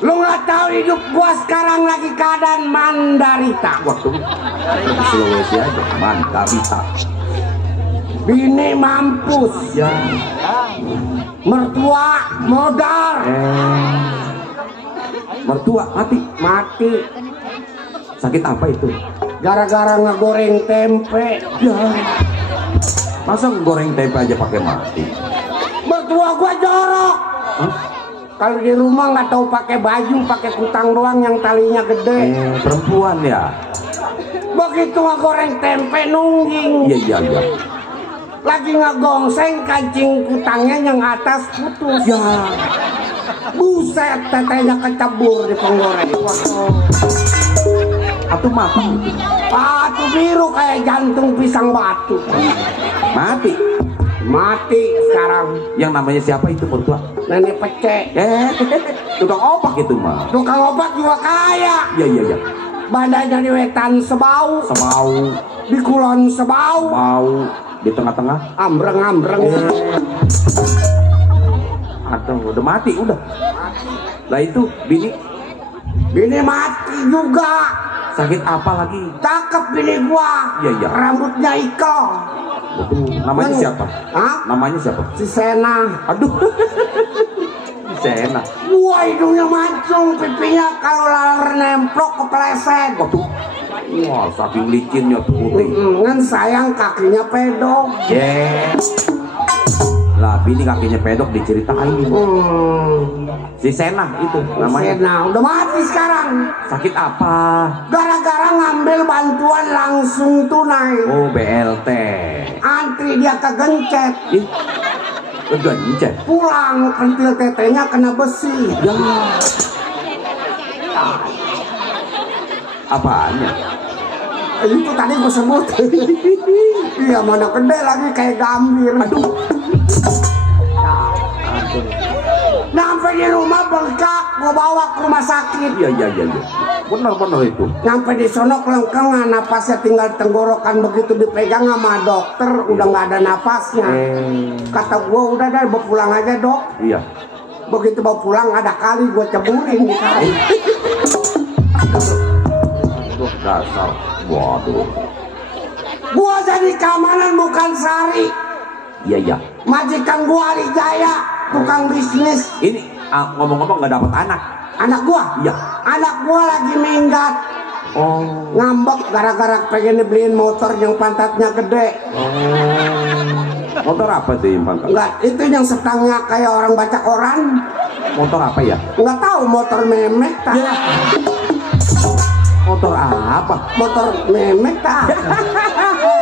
Lu nggak tahu hidup gua sekarang lagi keadaan mandarita. Waduh. Di Sulawesi aja. Mantap bisa. Bini mampus. Ya. Mertua modal. Mertua mati. Mati. Sakit apa itu? Gara-gara ngegoreng tempe. Ya. Masa goreng tempe aja pakai mati? Mertua gua jorok. Kalau di rumah nggak tahu pakai baju, pakai kutang doang yang talinya gede. Perempuan ya? Begitu ngegoreng tempe nungging. Iya. Lagi ngegongseng kancing kutangnya yang atas putus. Ya. Buset, tetenya kecebur di penggoreng. Atau mata itu? Batu biru kayak jantung pisang batu. Mati. Mati sekarang. Yang namanya siapa itu mertua? Nenek pecek. Tukang opak itu mah. Tukang obat juga kaya. Iya. Badannya di wetan sebau. Semau. Di kulon sebau. Mau. Di tengah-tengah. Ambreng-ambreng. Aduh, udah mati udah. Lah itu bini mati juga. sakit apa lagi? Cakep bini gua. Iya. Rambutnya iko. Betul. Namanya siapa? Hah? Namanya siapa? Si Sena. Aduh. Sena. Wah, hidungnya mancung, pipinya kalau laler nemplok kepleset. Waduh. Wah, saking licinnya tuh putih. Kan sayang kakinya pedok. Lah, bini kakinya pedok diceritain. Si Sena itu namanya. Sena udah mati sekarang. Sakit apa? Gara-gara ngambil bantuan langsung tunai. Oh, BLT. Antri dia kegencet. Ih, kegencet. Pulang kentil tetenya kena besi. Ya. Apanya? Itu tadi gue sebut. Iya, mana gede lagi kayak gambir. Aduh. Nyampe di rumah bengkak, gue bawa ke rumah sakit. Iya. Benar itu. Nyampe di sono kelengkengan, napasnya tinggal tenggorokan. Begitu dipegang sama dokter, udah nggak ada napasnya. Kata gue, udah dah, bawa pulang aja dok. Iya. Begitu bawa pulang, ada kali gue ceburin di kali. Dasar. Waduh. Gue jadi keamanan bukan sari. Iya. Majikan gue Aijaya, tukang bisnis. Ini ngomong-ngomong nggak dapat anak. Anak gue? Iya. Anak gue lagi minggat. Oh. Ngambek gara-gara pengen dibeliin motor yang pantatnya gede. Motor apa tuh yang pangkat? Enggak, itu yang setangnya kayak orang baca koran. Motor apa ya? Enggak tahu, motor memek tak. Motor apa? Motor memek tak?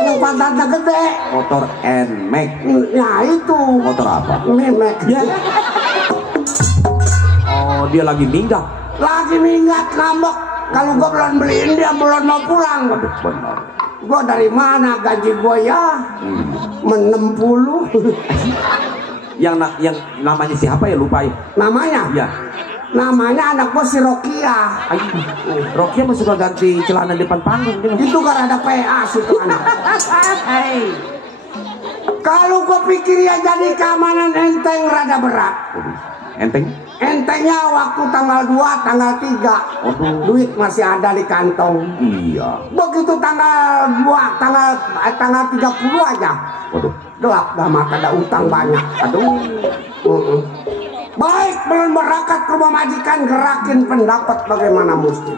Yang pantatnya gede. Motor Nmax. Nah itu. Motor apa? Memek. Ya. Oh, dia lagi minggat. Lagi minggat ngambek. Kalau gua belum beliin dia belum mau pulang. Aduh, benar. Gua dari mana gaji gua ya? 60. Yang namanya siapa ya, lupa ya? Namanya? Iya. Namanya anak gua si Rokia. Ayo, Rocky mah suka ganti celana depan panggung dia. Itu kan ada PA situ anak. Kalau gua pikir ya jadi keamanan enteng rada berat. Enteng? Entengnya waktu tanggal 2, tanggal 3. Duit masih ada di kantong. Iya. Begitu tanggal 2, tanggal 30 aja. Waduh. Gelap dah mata, ada utang banyak. Aduh. Baik, belum berangkat ke rumah majikan, gerakin pendapat bagaimana mesti.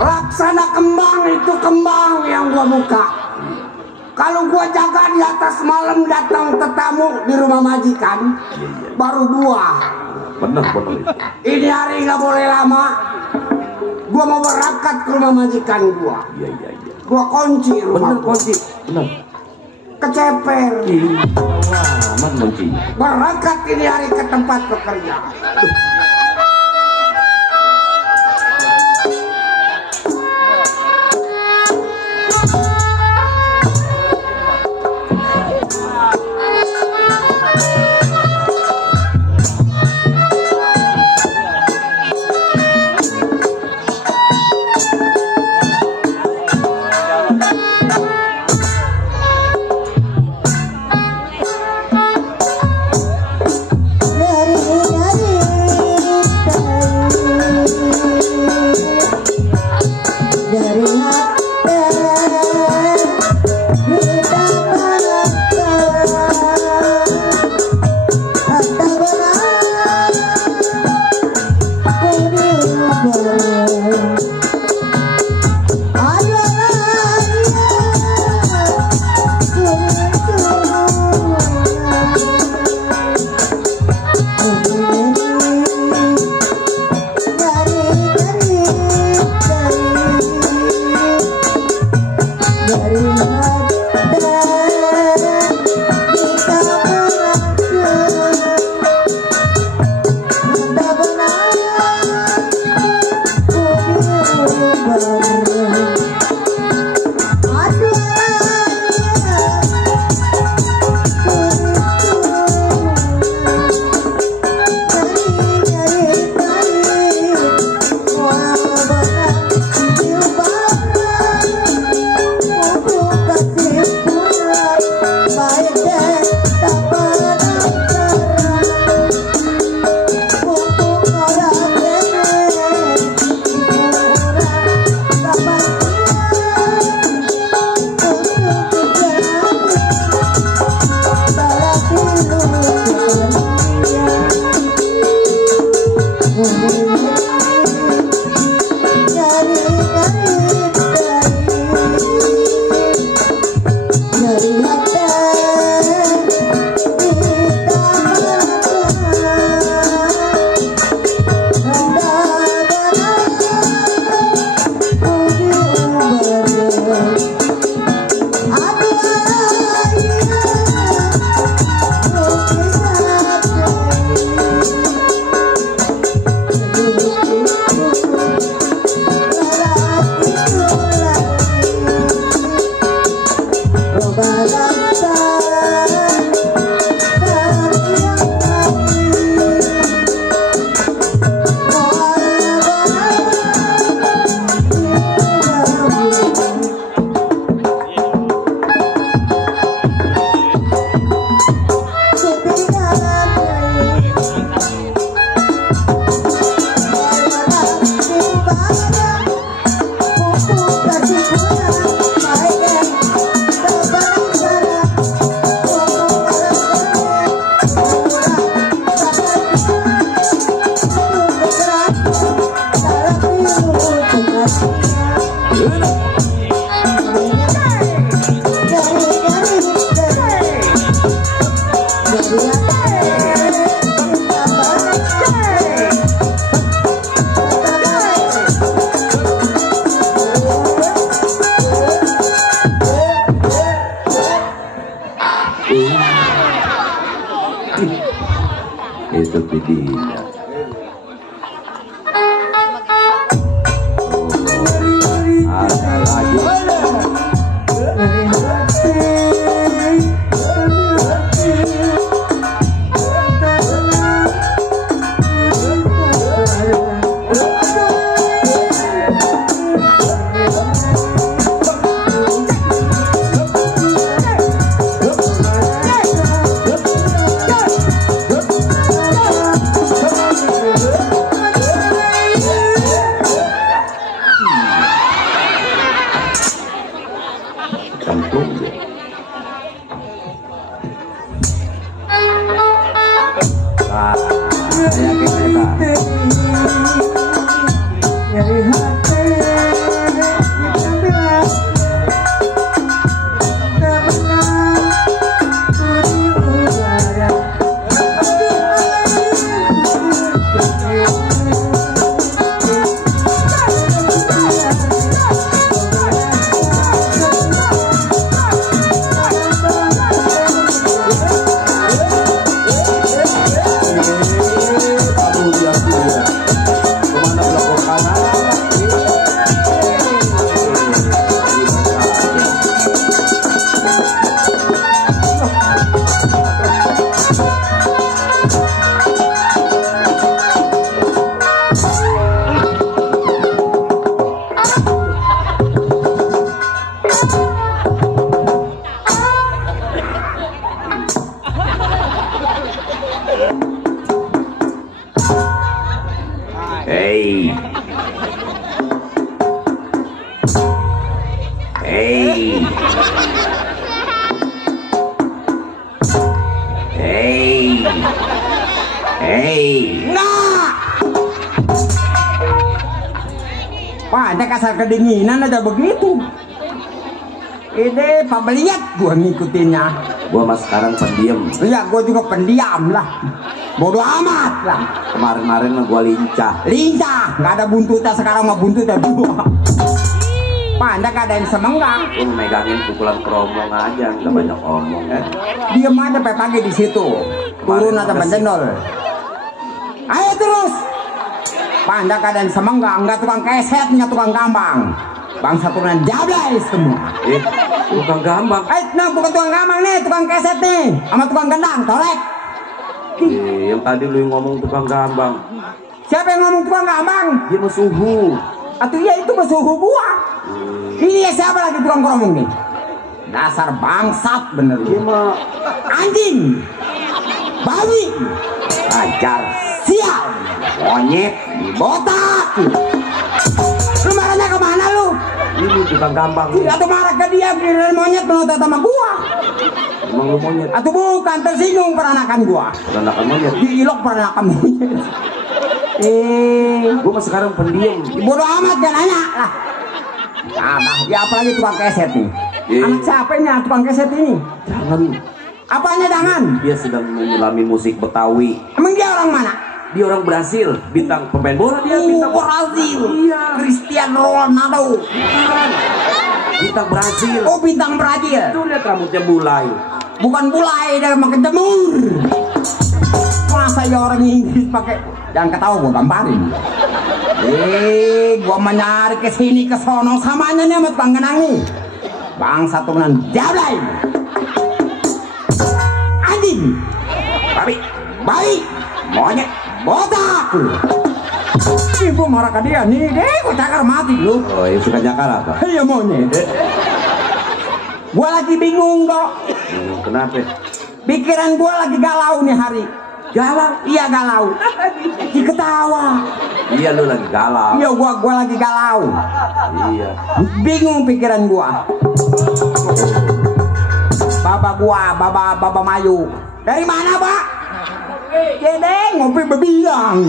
Laksana kembang itu kembang yang gua buka. Kalau gua jaga di atas malam datang tetamu di rumah majikan, baru buah. Benar itu. Ini hari nggak boleh lama. Gua mau berangkat ke rumah majikan gua. Iya. Gua kunci rumah. Benar kunci. Benar. Keceper. Aman kunci. Berangkat ini hari ke tempat bekerja. Itu dia. Ada lagi. Hey. Hey. Hey. Hey. Wah, ada kasar kedinginan aja begitu. Ini pembeliat gua ngikutinnya. Gua mas sekarang pendiam. Iya, gua juga pendiam lah. Bodoh amat lah. Kemarin-kemarin mah gua lincah. Lincah, nggak ada buntutnya sekarang mah buntutnya dua. Pandai ada yang semenggak. Gua megangin pukulan keromong aja, nggak banyak omong. Diam aja sampai pagi di situ. Turun atau penjendol. Ayo terus. Pandai ada yang semenggak, nggak tukang keset, nggak tukang gambang. Bangsa turunan jablay semua. Tukang gambang. Nah bukan tukang gambang nih, tukang keset nih, sama tukang gendang, torek. Yang tadi lu ngomong tukang gambang. Siapa yang ngomong tukang gambang? Dia mah suhu. Atau iya itu mah suhu gua. Ini siapa lagi tukang ngomong nih? Dasar bangsat bener Dia lu. mah Anjing, babi, ajar, sial, monyet, botak. Lu marahnya kemana lu? ini tukang gambang. Atau marah ke dia, kira monyet melotot sama gua. Emang lu monyet? Atau bukan, tersinggung peranakan gua. Peranakan monyet. Diilok peranakan monyet. Gua mah sekarang pendiam. Bodoh amat gak nanya lah. Nah, dia apalagi tukang keset nih. Anak siapa ini tukang keset ini? Jangan. Apanya jangan? Dia sedang menyelami musik Betawi. Emang dia orang mana? Dia orang Brasil, bintang pemain bola dia, bintang Brasil. Iya. Cristiano Ronaldo. Bintang Brasil. Oh, bintang Brazil. Itu lihat rambutnya bulai. Bukan bulai, dia makin jemur. Masa ya orang Inggris pakai? Jangan ketawa gua gambarin. Gua menyari ke sini ke sono samanya nih sama tukang genang nih. Bangsa turunan jablay. anjing, babi, monyet, botak. Ibu marah ke dia nih, deh gua cakar mati lu. Oh, yang suka nyakar apa? Iya monyet. Gua lagi bingung dok. Kenapa? Pikiran gua lagi galau nih hari. Galau? Iya galau. Diketawa. Iya lu lagi galau. Iya gua lagi galau. Iya. Bingung pikiran gua. Baba Mayu. Dari mana, Pak? Jedeng ngopi bebilang.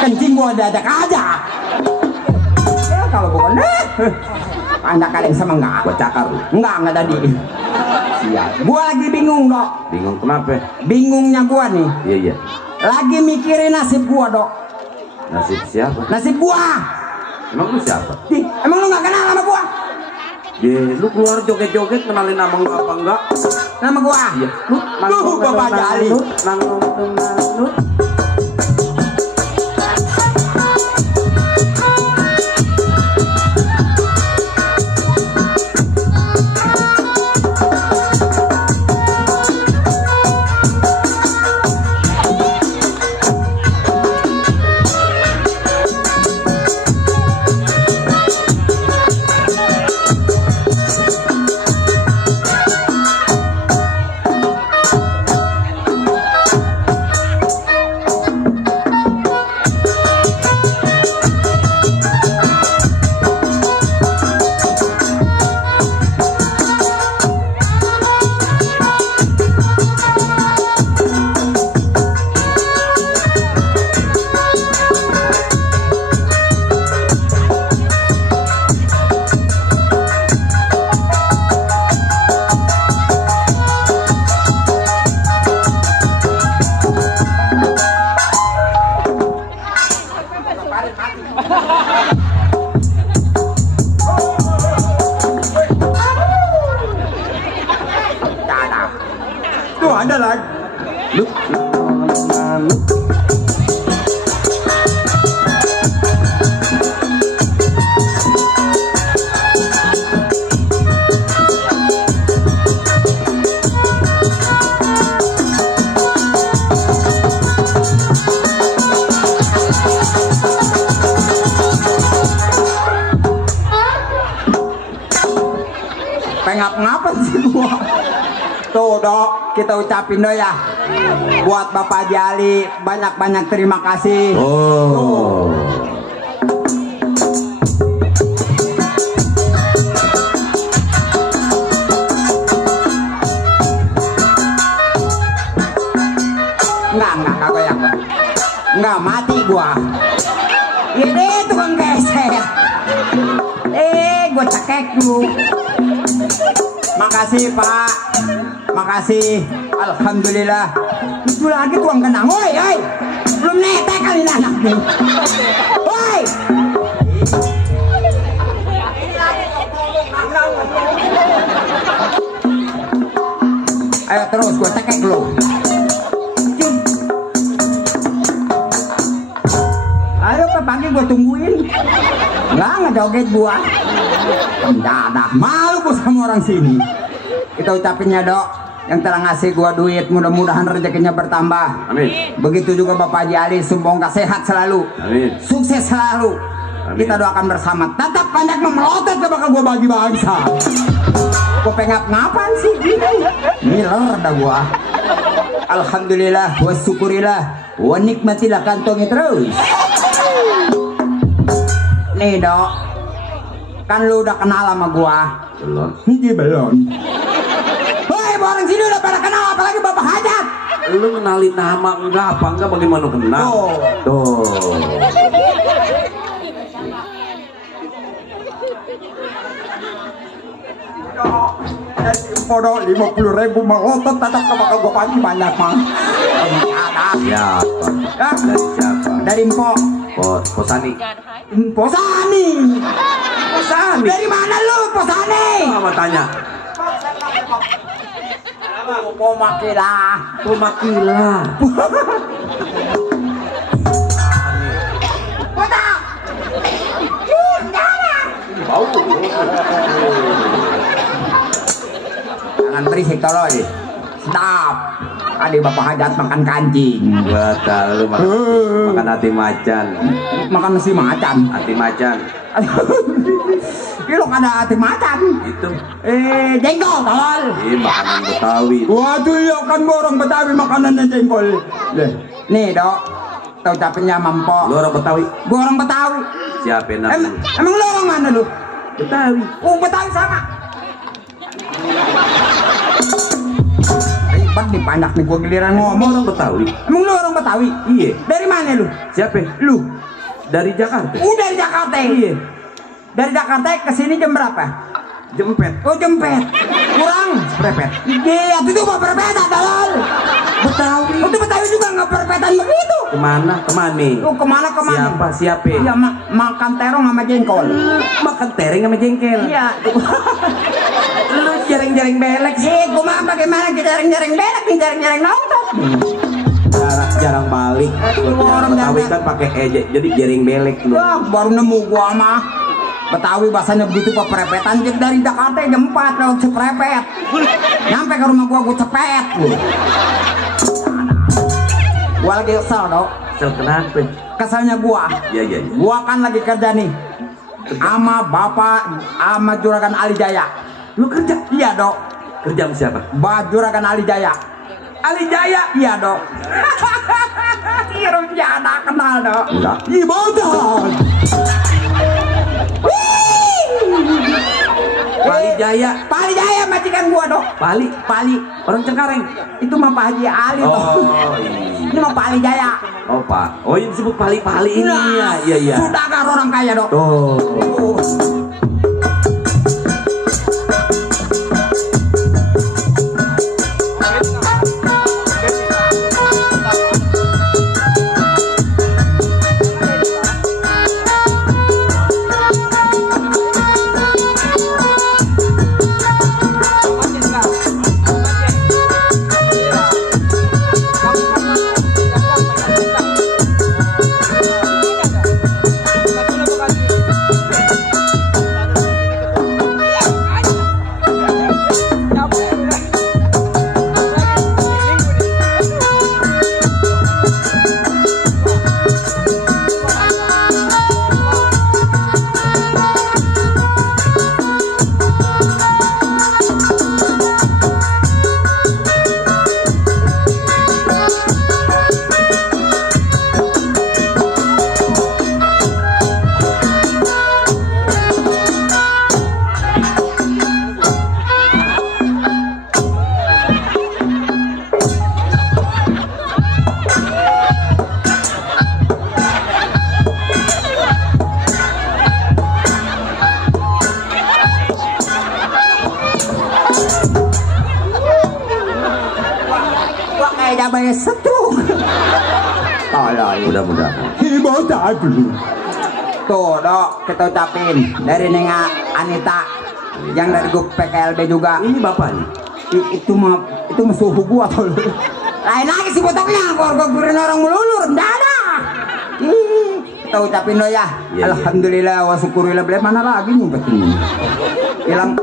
Kencing gua dadak aja. Ya kalau bukan Anda kalian sama enggak? Gua cakar lu. Enggak tadi. Siap. Gua lagi bingung, Dok. Bingung kenapa? Bingungnya gua nih. Iya. Lagi mikirin nasib gua, Dok. Nasib siapa? Nasib gua. Emang lu siapa? Emang lu nggak kenal sama gua? Lu keluar joget-joget kenalin nama gua apa enggak? Nama gua? Iya. Lu Bapak Jali. Nanggung. Tuh ada lagi. Ngapa sih gua? Tuh Dok, kita ucapin do ya buat Bapak Jali banyak-banyak terima kasih. Oh. Enggak goyang gua. Enggak mati gua. Ini tukang geser. Gua cekek lu. Makasih Pak, makasih. Alhamdulillah. Itu lagi tuang kenang, woi, belum netek kali anak nih, woi. Ayo terus, gua cekek lu. Ayo Pak, pagi gua tungguin. Nggak joget gua. Dah malu gua sama orang sini. Kita ucapinnya Dok yang telah ngasih gua duit, mudah-mudahan rezekinya bertambah. Amin. Begitu juga Bapak Jali, semoga sehat selalu. Amin. Sukses selalu. Amin. Kita doakan bersama. Tetap banyak memelotot ke bakal gua bagi bangsa. Gua pengap ngapain sih gini? Ngiler dah gua. Alhamdulillah, wa syukurillah, wa nikmatilah kantongnya terus. Nih Dok, kan lu udah kenal sama gua. Belum. Belum. Hei, orang sini udah pada kenal, apalagi Bapak Hajat. Lu kenalin nama enggak apa enggak bagaimana kenal? Tuh. Podo 50.000 melotot tetap ke bakal gua pagi banyak mah. Siapa? Dari siapa? Dari Mpok. Posani. Posani. Posani. Dari mana lu Posani? Apa tanya? Pomakila. Pomakila. Potak. Bau. Jangan berisik tolong. sedap. Adik bapak hajat makan kancing. Gua tahu makan hati macan. Makan nasi macan. Hati macan. Kilo ada hati macan. Itu. Jengkol tolol. Makanan Betawi. Waduh ya kan gua orang Betawi makanannya jengkol. Nih dok, tau capeknya mampo. Lu orang Betawi? Gua orang Betawi. Siapa namanya? Emang lu orang mana lu? Betawi. Oh Betawi sama. Hebat nih banyak nih gua giliran ngomong. Orang Betawi. Emang lu orang Betawi? Iya. Dari mana lu? Siapa? Lu. Dari Jakarta. Dari Jakarta. Iya. Dari Jakarta ke sini jam berapa? Jempet. Oh jempet. Kurang. Prepet. Iya, itu mah perpetan tolol. Betawi. Itu Betawi juga nggak perpetan begitu. Kemana? Kemana? Oh kemana? Siapa? Siapa? Ya makan terong sama jengkol. Makan tereng sama jengkel. Iya. Lu jarang-jarang belek sih. Gua mah bagaimana jarang-jarang belek nih, jarang-jarang nonton. Jarang balik. Orang Betawi jarang. kan pakai ejek, jadi jaring belek lu. Wah, baru nemu gua mah. Betawi bahasanya begitu pak perepetan. Jadi dari Jakarta jam 4 lewat Ciprepet. Nyampe ke rumah gua cepet. Gua lagi kesel dok. Sel kenapa? Keselnya gua. Iya. Gua kan lagi kerja nih. Sama bapak, sama Juragan Ali Jaya. Lu kerja? Iya dok. Kerja sama siapa? Juragan Ali Jaya. Ali Jaya. Iya dok. Kirim jana kenal dok. Enggak. Ibadah. Pali Jaya. Pali Jaya majikan gua dok. Pali. Orang Cengkareng. Itu mah Pak Haji Ali dok. Oh Ini iya. mah Pali Jaya. Oh Pak. Oh ini disebut pali ini ya. Iya. Sudah orang kaya dok. Oh. Cabai setruk. Mudah-mudahan. Ibadah dulu. Tuh dok, kita ucapin dari Neng Anita yang dari grup PKLB juga. Ini bapaknya. Itu mah suhu gua tuh. Lain lagi sih botaknya, gua gurin orang melulur, dadah. Kita ucapin lo ya. Iya. Alhamdulillah wa syukurillah, beli mana lagi nyumpet ini. Hilang.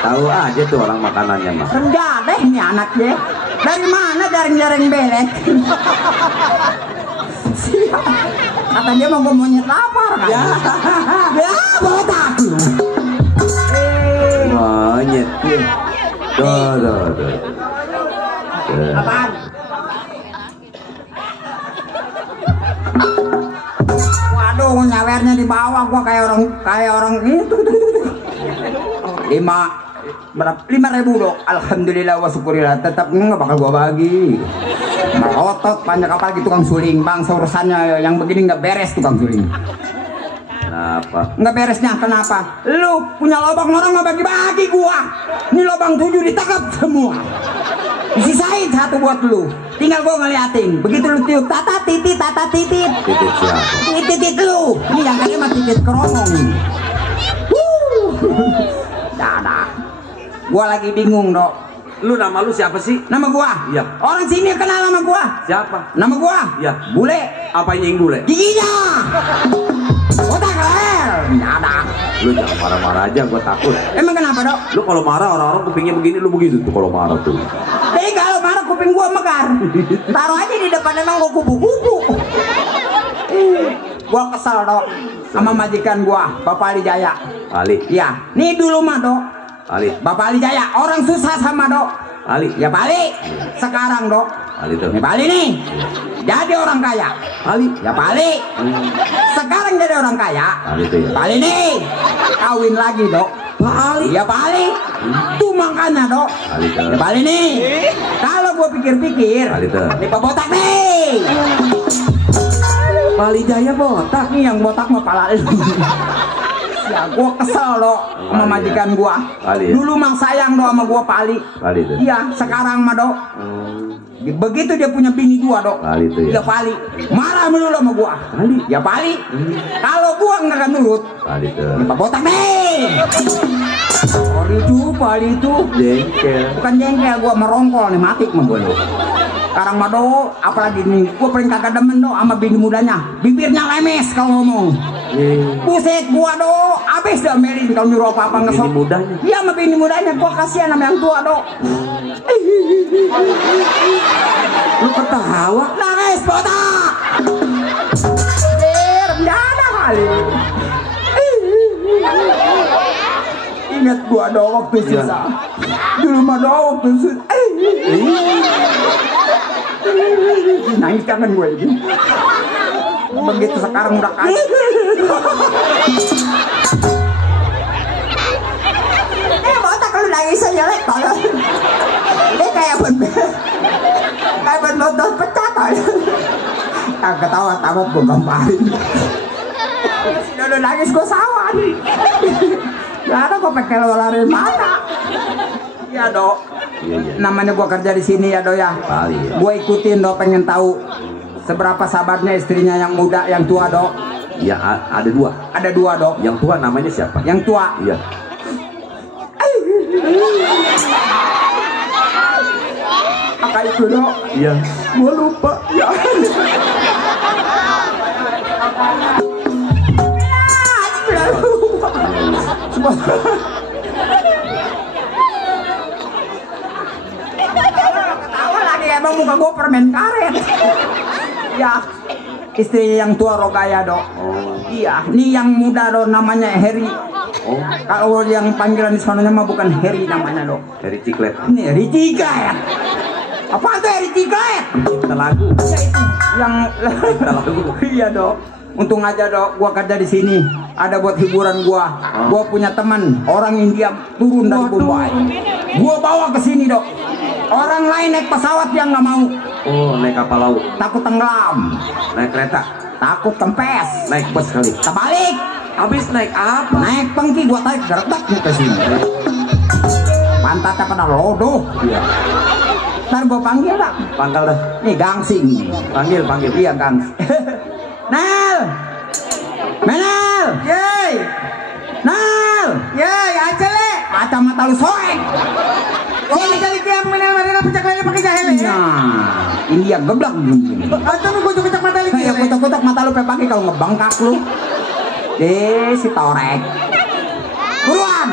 Tahu aja tuh orang makanannya mah. Rendah deh ini anaknya. Dari mana jaring-jaring belek? Kata dia mau monyet lapar kan? Ya botak. Monyet. Duh. Apaan? Waduh, nyawernya di bawah gua kayak orang itu. 5.000 dok. Alhamdulillah wa syukurillah. Tetap nggak bakal gua bagi. Otot banyak kapal gitu tukang suling. Bang, urusannya yang begini nggak beres tukang suling. Kenapa? Nggak beresnya kenapa? Lu punya lubang orang nggak bagi-bagi gua. Ini lubang 7 ditekap semua. Disisain 1 buat lu. Tinggal gua ngeliatin. Begitu lu tiup tata titit. Titik siapa? Titit lu. Ini yang kali mah titit keromong ini. Dadah. Gua lagi bingung dok. Lu nama lu siapa sih? Nama gua? Iya. Orang sini kenal nama gua? Siapa? Nama gua? Iya. Bule. Apanya yang bule? Giginya. Otak leher. mendadak. Lu jangan marah-marah aja, gua takut. Emang kenapa dok? Lu kalau marah orang-orang kupingnya begini, lu begitu tuh kalau marah tuh. Jadi kalau marah kuping gua mekar. Taruh aja di depan emang gua kubu-kubu. Gua kesel dok sama majikan gua, Bapak Ali Jaya. Ali, Ya, nih dulu mah dok, Ali, Bapak Ali Jaya orang susah sama dok. Ali, Ya Pak Ali, sekarang dok, Ali tuh. nih Pak Ali nih, jadi orang kaya. Ali, Ya Pak Ali, sekarang jadi orang kaya. Ali tuh ya. Pak Ali nih, kawin lagi dok. Pak Ali, Ya Pak Ali, tuh makanya dok. Ali tuh. Ya Pak Ali nih, kalau gua pikir-pikir, Ali tuh. nih Pak Botak nih. Pak Ali Jaya botak. Nih yang botak mah pala lu. Ya gua kesel dok sama majikan gua. Ali ya? Dulu mang sayang dok sama gua Pak Ali. Ali tuh. Iya, sekarang mah dok. Begitu dia punya bini dua dok. Ali tuh ya. Ya Pak Ali, marah melulu sama gua. Ali. Ya Pak Ali, kalau gua nggak akan nurut, Ali tuh. ya Pak Botak nih. Pak Ali itu Jengkel. bukan jengkel, gua merongkol nih, mati mah gua lo. Sekarang mah do, apalagi nih, gua paling kagak demen do sama bini mudanya, bibirnya lemes kalau ngomong. Buset gua do, abis dah melin kalau nyuruh apa-apa ngesok. Bini mudanya? Iya sama bini mudanya, gua kasihan sama yang tua do. Lu ketawa? Nangis botak. Rendah kali. Ingat gua do waktu susah. Dulu mah do waktu susah. Nangis kangen gue ini. Begitu sekarang udah kaya. Botak lu nangis aja lek kalau. Kayak ben pecah aja. Kagak tawa-tawa gue gamparin. Sudah nangis gue sawan. Ya ada gue pakai lari mana? Ya dok. Iya. Namanya gua kerja di sini ya do ya. Ali ya. Gua ikutin do, pengen tahu seberapa sabarnya istrinya yang muda, yang tua do. Ya ada dua. Ada dua do. Yang tua namanya siapa? Yang tua. Iya. Apa itu do? Iya. Gua lupa. Ya. Ketawa lagi emang muka gua permen karet. Ya, istri yang tua Rogaya dok. Iya, ini yang muda dok namanya Heri. Kalau yang panggilan di sananya mah bukan Heri namanya dok. Dari Ciklet. Ini Heri Ciklet. Apa itu Heri Ciklet? Kita lagu. Ya itu yang Kita lagu. iya dok. Untung aja dok, gua kerja di sini. Ada buat hiburan gua. Gua punya teman orang India turun dari Bombay. Gua bawa ke sini dok. Orang lain naik pesawat yang nggak mau. Oh, naik kapal laut. Takut tenggelam, Naik kereta. takut kempes. Naik bus kali. Terbalik, Habis naik apa? naik pengki gua tarik gertak ke sini. Pantatnya pada lodoh. Iya. Ntar gua panggil dah. Pangkal dah. Nih gangsing nih. Panggil. Iya gangsing. Nel, Menel, Yeay, Nel, yeay, acele. kacamata lu soek. Sini kali yang menel pecah lagi pakai jahil ya. Nah, ini yang geblak gini. Atau gue cocok mata lagi. Kayak kotak-kotak mata lu pagi kalau ngebangkak lu. Si torek. Buruan.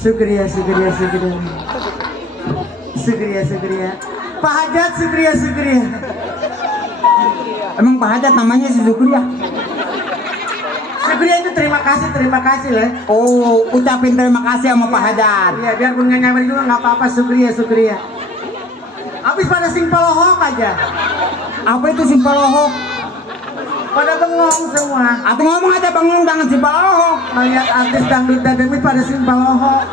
Syukriya. Pak Hajat, syukriya. Emang Pak Hajat namanya si Syukriya? Syukriya itu terima kasih lah. Oh, ucapin terima kasih sama Pak Hajat. Iya, biarpun nggak nyamper juga nggak apa-apa, syukriya. Habis pada simpelhok aja. Apa itu Simpalhok? Pada bengong semua. Atau ngomong aja bengong jangan Simpalhok. Melihat artis dangdut dademit pada simpelhok.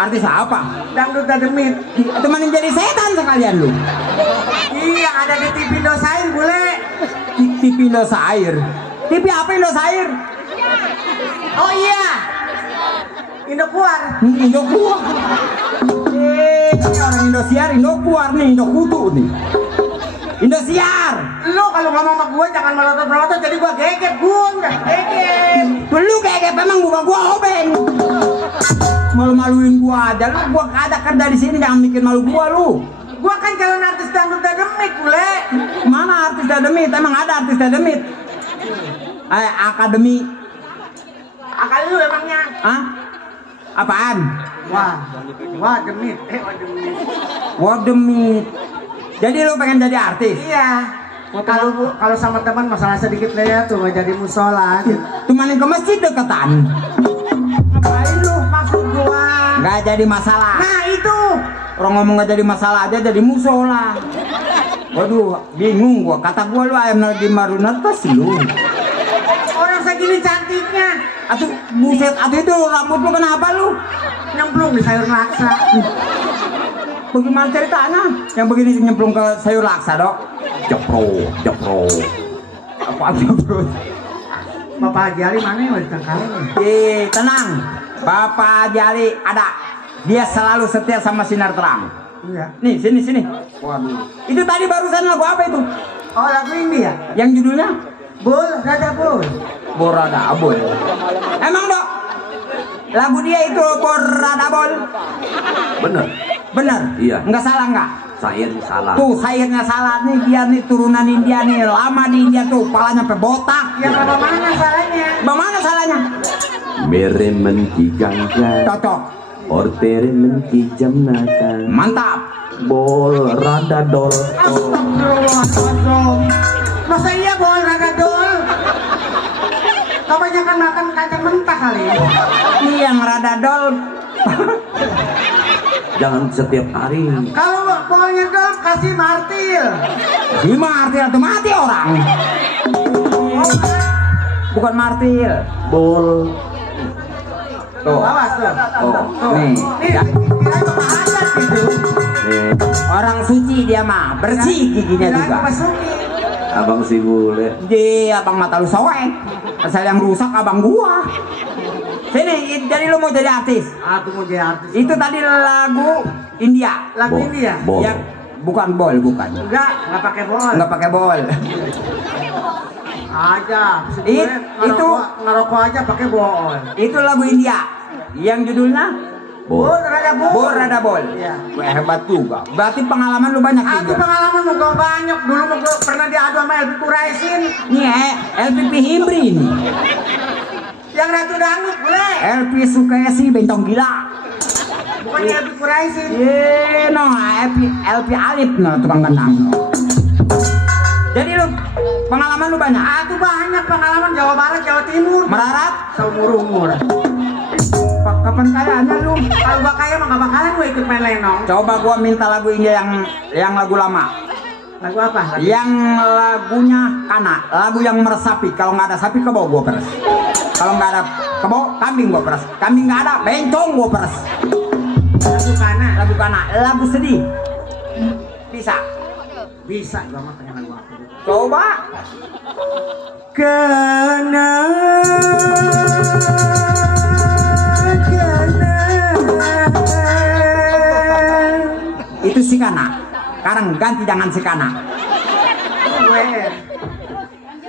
Artis apa? Dangdut dademit. Teman yang jadi setan sekalian lu. Iya, ada di TV Indosiar bule. TV Indosiar. TV apa Indosiar? Oh iya, Indokuar. Indokuar. Ini orang Indosiar, Indokuar nih, Indokutu nih. Indosiar. Lo kalau ngomong sama gue jangan melotot-melotot, jadi gue gegep, gegep. Lu gegep emang bukan gua obeng. Malu-maluin gua aja lu, gua ada kerja di sini jangan bikin malu gua lu. Gua kan calon artis dangdut dademit bule. Mana artis dademit? Emang ada artis dademit? Akademi. Akal lu emangnya? Hah? Apaan? Wah demit. Wah demit. Jadi lu pengen jadi artis? Iya. Kalau sama teman masalah sedikit lah ya tuh nggak jadi musola. Cuman ke masjid deketan. Ngapain lu? Maksud gua. Nggak jadi masalah. Nah itu. Orang ngomong nggak jadi masalah aja jadi musola. Waduh, bingung gua. Kata gua lu ayam lagi marunatas lu. Orang segini cantiknya. Atuh buset, atuh itu rambut lu kenapa lu? Nyemplung di sayur laksa. Bagaimana ceritanya? Yang begini nyemplung ke sayur laksa, Dok? Jepro. Apa jepro? Bapak Haji Ali mana ya di Tengkareng? Tenang. Bapak Haji Ali ada. Dia selalu setia sama sinar terang. Iya. Nih, sini. Waduh. Itu tadi barusan lagu apa itu? Oh lagu ini ya? Yang judulnya? Rada Bol. Borada Abol. Emang, Dok? Lagu dia itu Borada Abol. Bener? Iya. Enggak salah enggak? Saya salah. Tuh, sayurnya salah nih, dia nih turunan India nih, lama di India tuh, palanya sampai botak. Ya bagaimana salahnya? Bagaimana salahnya? Mere menti gangga, Cocok. ortere menti jamnata, Mantap. bol rada dol. Astagfirullahaladzim. Masa iya Bol Rada Dol? Kebanyakan makan kacang mentah kali. Ini yang rada dol. Jangan setiap hari. Kalau bolnya dol kasih martil. Gimana martil atau mati orang? Bukan martil. Bol. Tuh. Awas tuh. Nih. Nih, kira Bapak Hajat gitu. Orang suci dia mah, bersih giginya Kira juga. Bapak Suki. Abang si bule. Di abang mata lu soek. Asal yang rusak abang gua. Sini, jadi lu mau jadi artis? Aku mau jadi artis. Itu tadi lagu India. Lagu ini ya? Bol. Ya, bukan bol, bukan. Nggak pakai bol. Nggak pakai bol. Aja. Itu ngerokok aja pakai bol. Itu lagu India. Yang judulnya Bol. Borada Bol. Iya. Wah, hebat juga. Berarti pengalaman lu banyak Aku juga. pengalaman mau gue banyak. Dulu mau gue pernah diadu sama Elvi Kuraisin. Nih, LPP Himbri ini. Yang Ratu Dangdut boleh. LP Sukesi Bentong Gila. Bukan Elvi Kuraisin. No, LP Alip no, tukang gendang. No. Jadi lu pengalaman lu banyak. Aku banyak pengalaman Jawa Barat, Jawa Timur. Merarat Seumur-umur. kapan kayanya lu? Kalau gua kaya mah gak bakalan gue ikut main lenong. Coba gua minta lagu India yang lagu lama. Lagu apa? Yang lagunya Kana, lagu yang meresapi. Kalau nggak ada sapi kebo gua peres. Kalau nggak ada kebo kambing gua peres. Kambing nggak ada bencong gua peres. Lagu Kana. Lagu Kana, lagu sedih. Bisa. Bisa gua mah pengen lagu apa. Coba. Kana. Itu si Kana. Sekarang ganti jangan si Kana.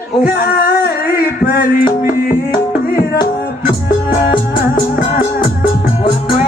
Kali perimi Buat gue.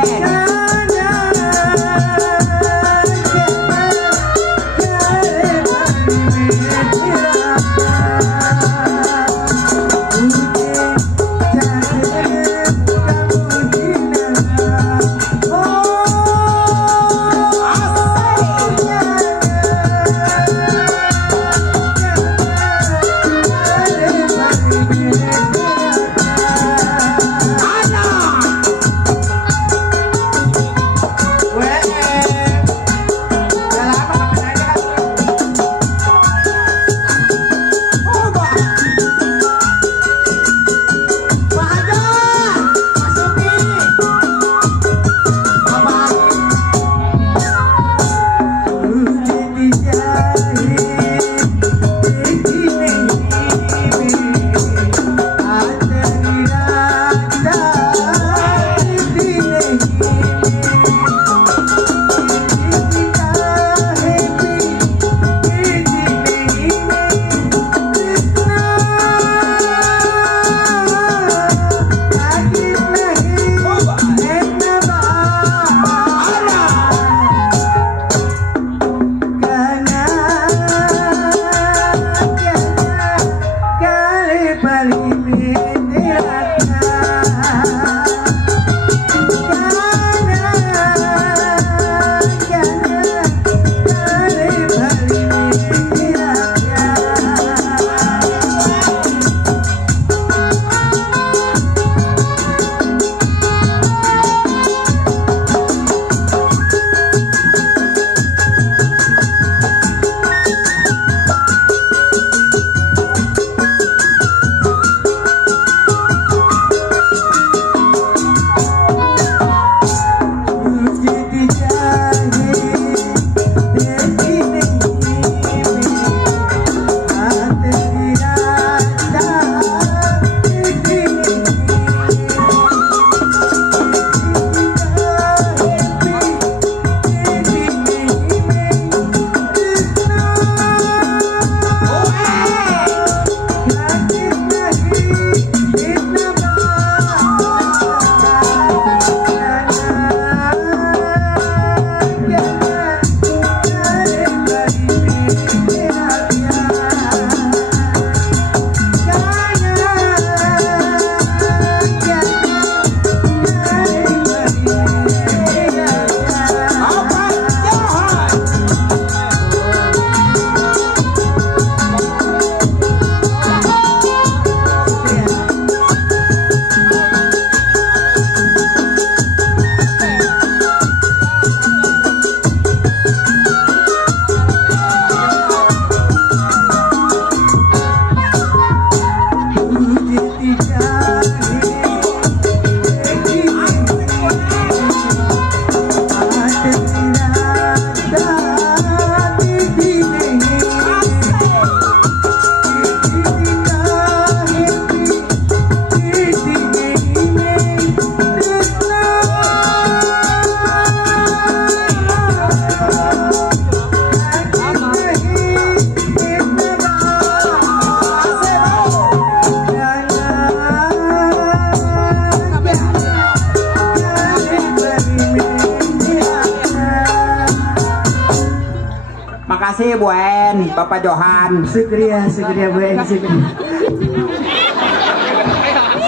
kasih Buen, Bapak Johan. Sukria Buen, Sukria.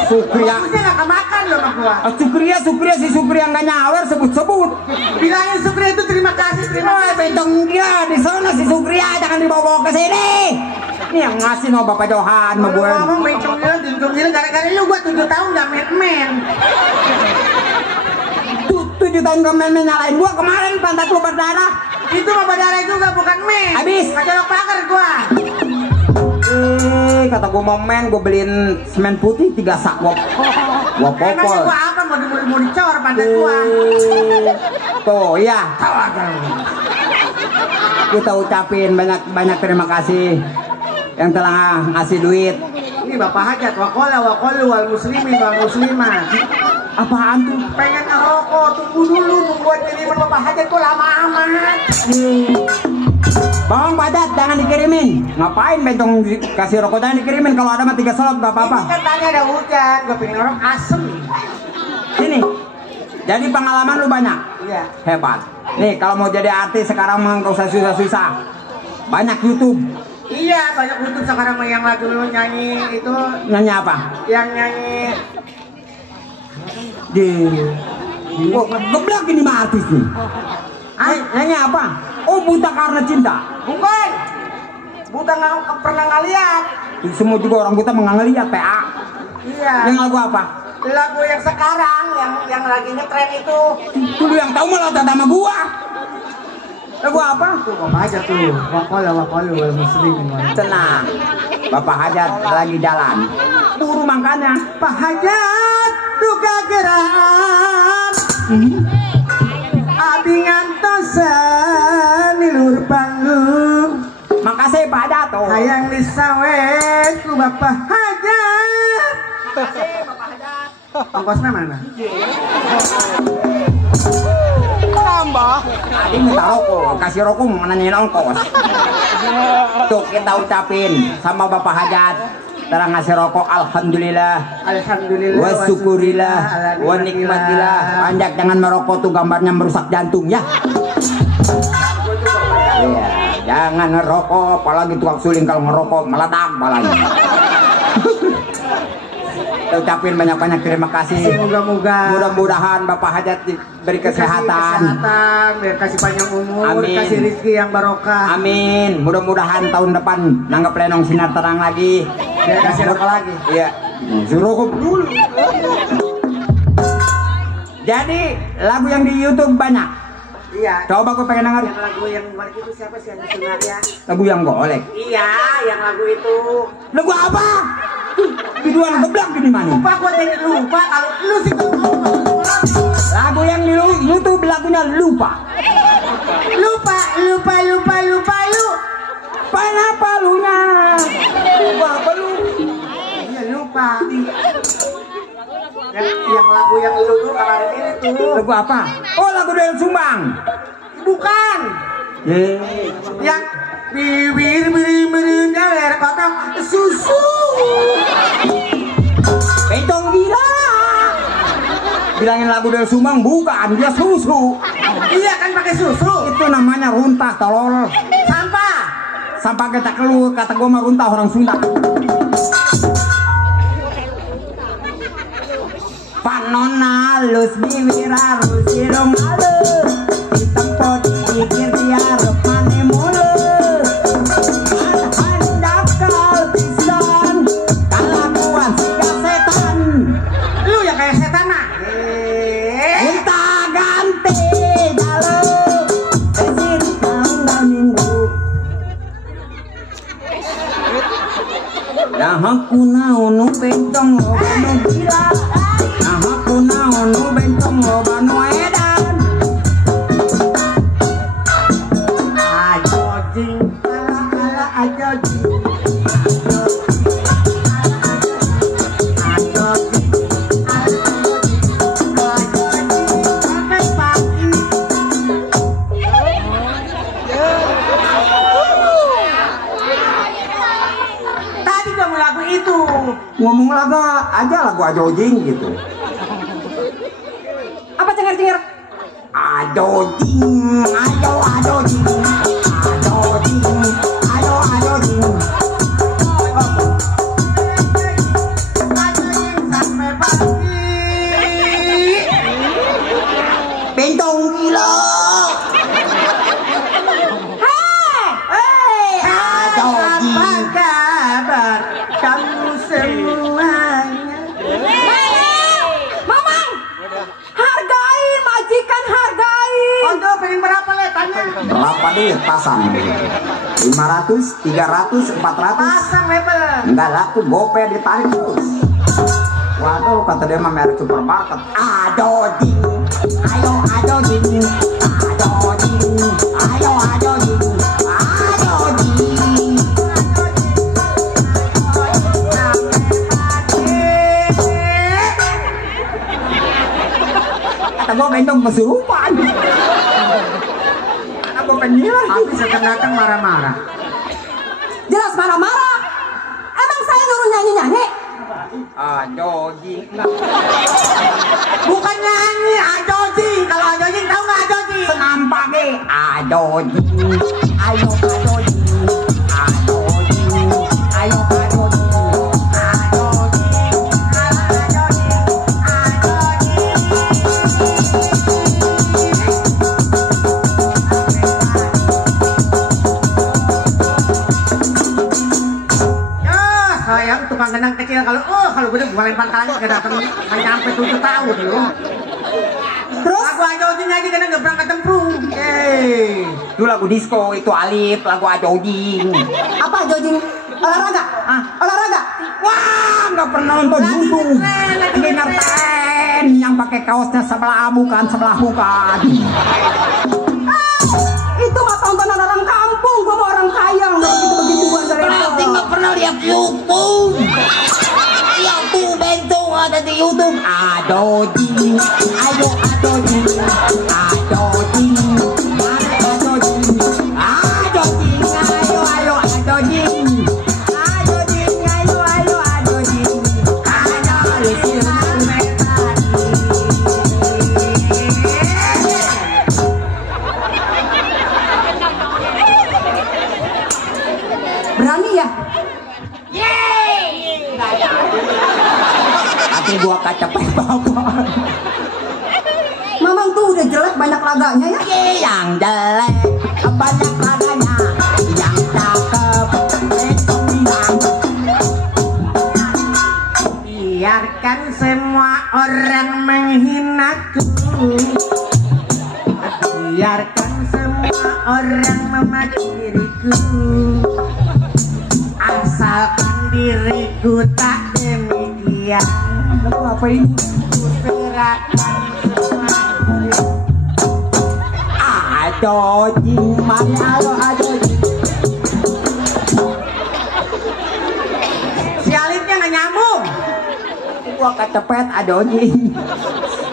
Sukria. Bagusnya nggak kemakan loh sama gua. Sukria si Sukria nggak nyawer sebut-sebut. Bilangin Sukria itu terima kasih. Bentong dia di sana si Sukria, jangan dibawa ke sini. Ini yang ngasih no Bapak Johan sama Kalau Buen. ngomong bencong dia gara-gara lu gua 7 tahun nggak main. 7 tahun kemarin nyalain gua, kemarin pantat lu berdarah. Itu mah berdarah juga bukan main. Habis. Kacolok pagar gua. Kata gua mau main, gua beliin semen putih 3 sak gua Emangnya popol. gua apa mau dicor pantat gua. Tuh iya. Kita ucapin banyak terima kasih yang telah ngasih duit. Ini Bapak Hajat waqolu wal muslimin wal muslimat. Apaan tuh? Pengen ngerokok, tunggu dulu membuat kiriman Bapak Hajat kok lama amat. Bang Padat jangan dikirimin. Ngapain bentong kasih rokok jangan dikirimin, kalau ada mah 3 slot gak apa-apa. Ini kan tanya ada hujan, gua pengen orang asem. Sini. Jadi pengalaman lu banyak. Iya. Hebat. Nih kalau mau jadi artis sekarang mah gak usah susah-susah. Banyak YouTube. Iya, banyak YouTube sekarang mah yang lagu lu nyanyi itu, Nyanyi apa? yang nyanyi Oh, geblak ini mah artis nih. Nyanyi apa? Oh, buta karena cinta. bukan. Buta nggak pernah ngeliat. Semua juga orang buta nggak ngeliat PA. Iya. Yang lagu apa? Lagu yang sekarang yang lagi ngetren itu. Itu lu yang tahu malah tak sama gua. Lagu apa? Tuh Bapak Hajat tuh. Waqolu wal muslimin wal. Tenang. Bapak Hajat lagi jalan. Buru makanya. Pak Hajat duka geraan. Abi ngantosan ilur panggung. Makasih Pak Dato. Hayang disawet ku Bapak Hajat. Makasih Bapak Hajat. Ongkosnya mana? Tadi minta rokok, kasih rokok mau nanyain ongkos. Tuh kita ucapin sama Bapak Hajat. Terang ngasih rokok, alhamdulillah. Alhamdulillah. Wa syukurillah, wa nikmatillah. Panjak jangan merokok tuh gambarnya merusak jantung ya. Iya, jangan ngerokok, apalagi tukang suling kalau ngerokok meledak apalagi. Kita ucapin banyak-banyak terima kasih. Semoga-moga Mudah-mudahan Bapak Hajat diberi kesehatan. biar kasih panjang umur, Amin. kasih rezeki yang barokah. Amin. Mudah-mudahan tahun depan nanggap lenong sinar terang lagi. Biar kasih rokok lagi. Iya. Suruh rokok dulu. Jadi lagu yang di YouTube banyak. Iya. Coba aku pengen denger Yang lagu yang kemarin itu siapa sih yang ya? lagu yang golek. Iya, yang lagu itu. Lagu apa? Videoan geblak gini mana? Lupa gua jadi lupa kalau lu sih ngomong. Lagu yang di YouTube lagunya lupa. Lupa lu. Kenapa lunya? Lupa apa lu? Iya lupa. Yang lagu yang lu tuh kemarin ini tuh. Lagu apa? Oh lagu Del Sumbang. Bukan. Yang bibir air kotak susu. Betong gila. Bilangin lagu Del Sumbang bukan, dia susu. Iya kan pakai susu. Itu namanya runtah tolol. Sampah. Sampah kita keluar, kata gua mah runtah orang Sunda. Panona lus bibir harus silong halus. Ditempot dikir biar pane mulu. Hendak kau pisan kalakuan siga setan. Lu yang kayak setan ah. Minta ganti jalo. Kesini tanggal minggu. Dah aku naon bentong obano gila. Dah aku naon bentong obano edan. Ajojing ala ajojing. Tadi kamu lagu itu. Ngomong lagu aja lagu ajojing gitu. Apa cengar-cengar? Ajojing, ajo ajojing, ajojing, bentong gila. Apa kabar kamu semuanya? Mamang, hargai majikan, hargai. Ondo pengen berapa le tanya? Berapa deh pasang? 500, 300, 400. Pasang level. Enggak laku, gope ditarik terus. Waduh, kata dia mah merek supermarket. Aduh ding, ayo aduh ding, aduh ding, ayo aduh ding, aduh ding. Kata gua bentong kesurupan. Kata gua penyiar. Tapi seakan-akan marah-marah. Jelas marah-marah. Emang saya nyuruh nyanyi-nyanyi? Aduh ding. Bukan nyanyi, ajojing. Kalau ajojing tahu nggak ajojing? Senampak deh. Aduh ding, ayo aduh ding, aduh ding, ayo aduh ding, aduh ding, aduh Ya, sayang tukang gendang kecil kalau bener gua lempar kali nggak datang nggak nyampe 7 tahun loh. Terus? Lagu ajojing aja kadang nggak berangkat temprung. Itu lagu disco, itu Alif, lagu ajojing. Apa jogging? Olahraga? Olahraga? Wah, nggak pernah nonton dulu. Dinner ten yang pakai kaosnya sebelah bukan sebelah bukan. Itu mah tontonan orang kampung, gua mau orang kaya nggak begitu-begituan dari Berarti nggak pernah lihat YouTube. Yang tuh bentong ada di YouTube. Ajojing, ayo ajojing, ajojing, ajojing, ajojing, ayo ayo ajojing, ajojing, ayo ayo ajojing, ajojing. berani ya? Tapi gua kecepet bapak. Mamang tuh udah jelek banyak laganya ya? Yang jelek banyak laganya, yang cakep besok bilang. Biarkan semua orang menghinaku. Biarkan semua orang memaki diriku. Asalkan diriku tak demikian. Lagu apa ini? Ku serahkan semua. Ajojing, mari ayo ajojing. Si Alifnya nggak nyambung. Gua kecepet ajojing.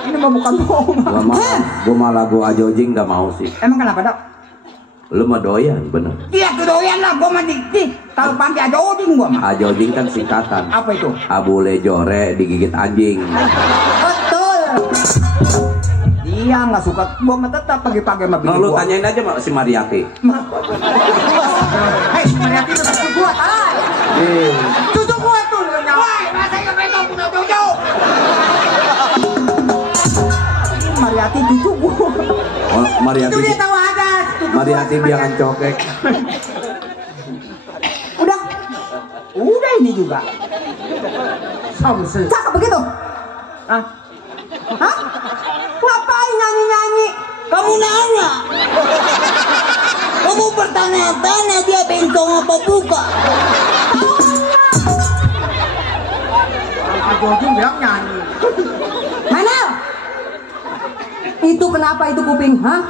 Ini mah bukan bohong. Gua mah lagu ajojing nggak mau sih. Emang kenapa dok? Lu mah doyan bener. Iya kedoyan lah, gua mah dikti. Kalau panti ajojing gua mah. Ajojing kan singkatan. Apa itu? Abule jore digigit anjing. Betul. Dia nggak suka, gua mah tetap pagi-pagi sama bini Nah, lu gua. tanyain aja sama si Mariati. Hei, Mariati itu cucu gua, salah. Cucu gua tuh nyawa. Woi, rasanya betul punya cucu. Mariati cucu gua. Oh, Mariati. Itu dia tahu ada. Mariati biangan cokek. Udah ini juga. Samsul. Cakep begitu? Ah, Hah? Ngapain nyanyi-nyanyi? kamu nanya. Kamu bertanya-tanya dia bentong apa buka? Ajojing bilang nyanyi. Manel! Itu kenapa itu kuping, hah?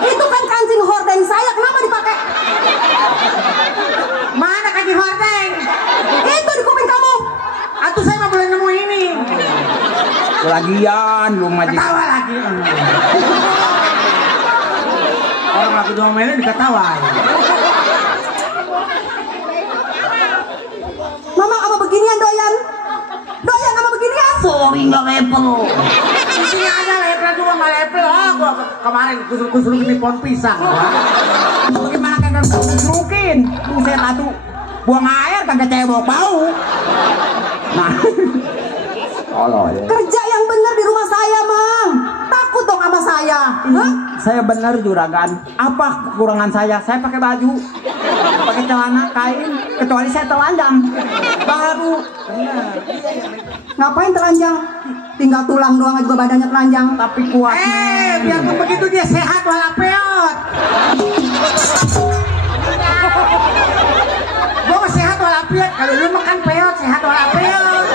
Itu kan kancing hordeng saya, kenapa dipakai? Mana kaji hordeng? Itu di kuping kamu. Atuh saya mah boleh nemu ini. Lagian lu maji. Ketawa lagi. Orang lagu domelnya diketawain. Mama apa beginian doyan? Doyan apa beginian? Sorry nggak level. Isinya ada level juga nggak level. Ah, gua kemarin kusur ini pohon pisang. Bagaimana kagak mungkin? Buset atu. Buang air kagak cebok bau. Nah. Allah ya. Kerja yang benar di rumah saya, Mang. Takut dong saya? Hah? Saya benar juragan. Apa kekurangan saya? Saya pakai baju, pakai celana kain, kecuali saya telanjang. Baru. Ngapain telanjang? Tinggal tulang doang juga badannya telanjang. Tapi kuat. Biarpun begitu dia sehat walapeot. Gua mah sehat walapeot. Kalau lu makan peot sehat walapeot.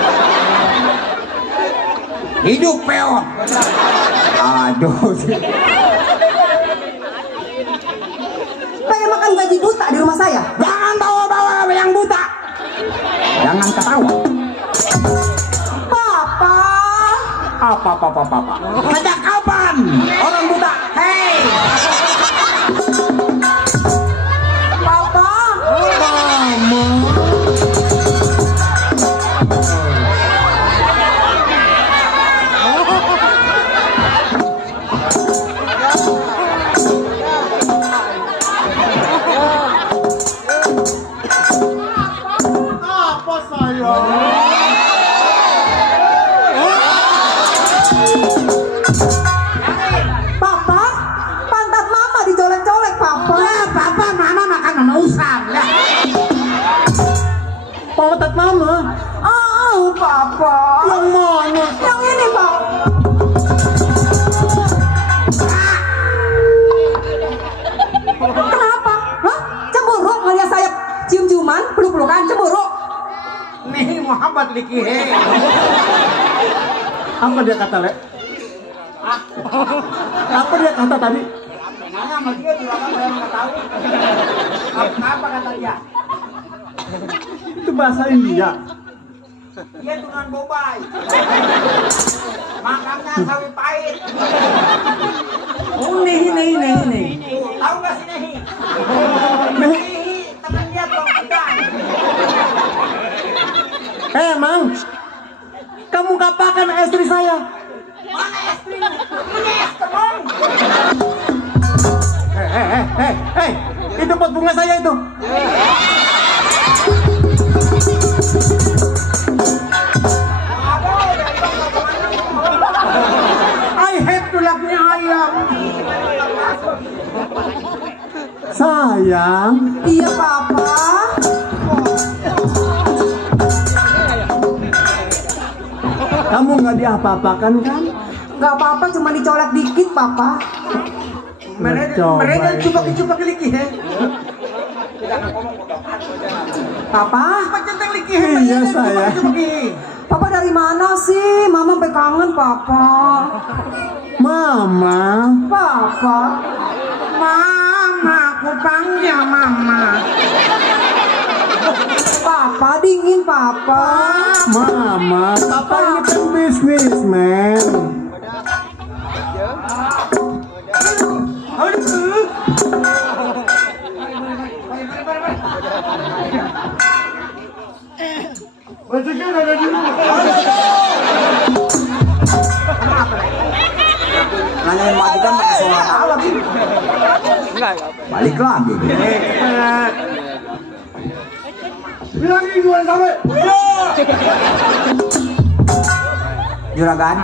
Hidup peot. Aduh. Pengen makan gaji buta di rumah saya? Jangan bawa-bawa yang buta. Jangan ketawa. Papa. Apa. Sejak kapan orang buta? Hei. Papa. Papa, pantat mama dicolek-colek, Papa. Papa mama makan sama usam lah. Pantat mama. Oh, Papa. Yang mana? Yang ini, Pak. Kenapa? Hah? Cemburu ngeliat saya cium-ciuman, peluk-pelukan, cemburu. Nih Muhammad Likihe. Apa dia kata, Le? Apa dia kata tadi? Apa kata dia? Itu bahasa India. Dia tungan bobai. Makannya sawi pahit. Oh, nih. Tahu nggak sih Nehi? Nehi teman dia tuang ikan. Mang, kamu kapakan istri saya? Mana istrinya? Ini es kemong. Hei, itu pot bunga saya itu. I hate tulaknya ayam. Sayang, Iya, Papa. kamu nggak diapa-apakan kan? Gak apa-apa, cuma dicolek dikit, Papa. Mereka coba Likihe. Papa, Centeng Likihe. Iya, saya. Papa dari mana sih? Mama sampai kangen, Papa. Mama. Papa. Mama, aku panggil Mama. Papa dingin, Papa. Mama, Papa ini kan bisnismen. Nanyain majikan pakai sholat alam. Balik lagi. Bilangin gue sampai. Juragan,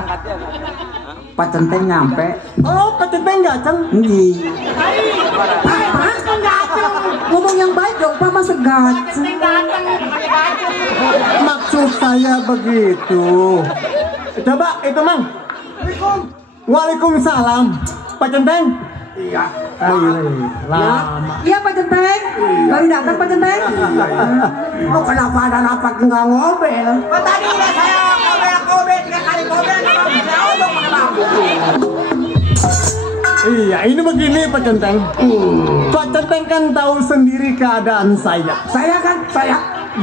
Pak Centeng nyampe. Oh, Pak Centeng datang. Papa kan datang. Ngomong yang baik dong, Papa segat. Maksud saya begitu. Coba itu, Mang. Waalaikumsalam. Pak Centeng. Iya. Lama. Iya, Pak Centeng. Baru datang, Pak Centeng. Oh, kenapa ada rapat nggak ngobel? Tadi udah saya kobe 3 kali kobe. Iya, ini begini Pak Centeng. Pak Centeng kan tahu sendiri keadaan saya. Saya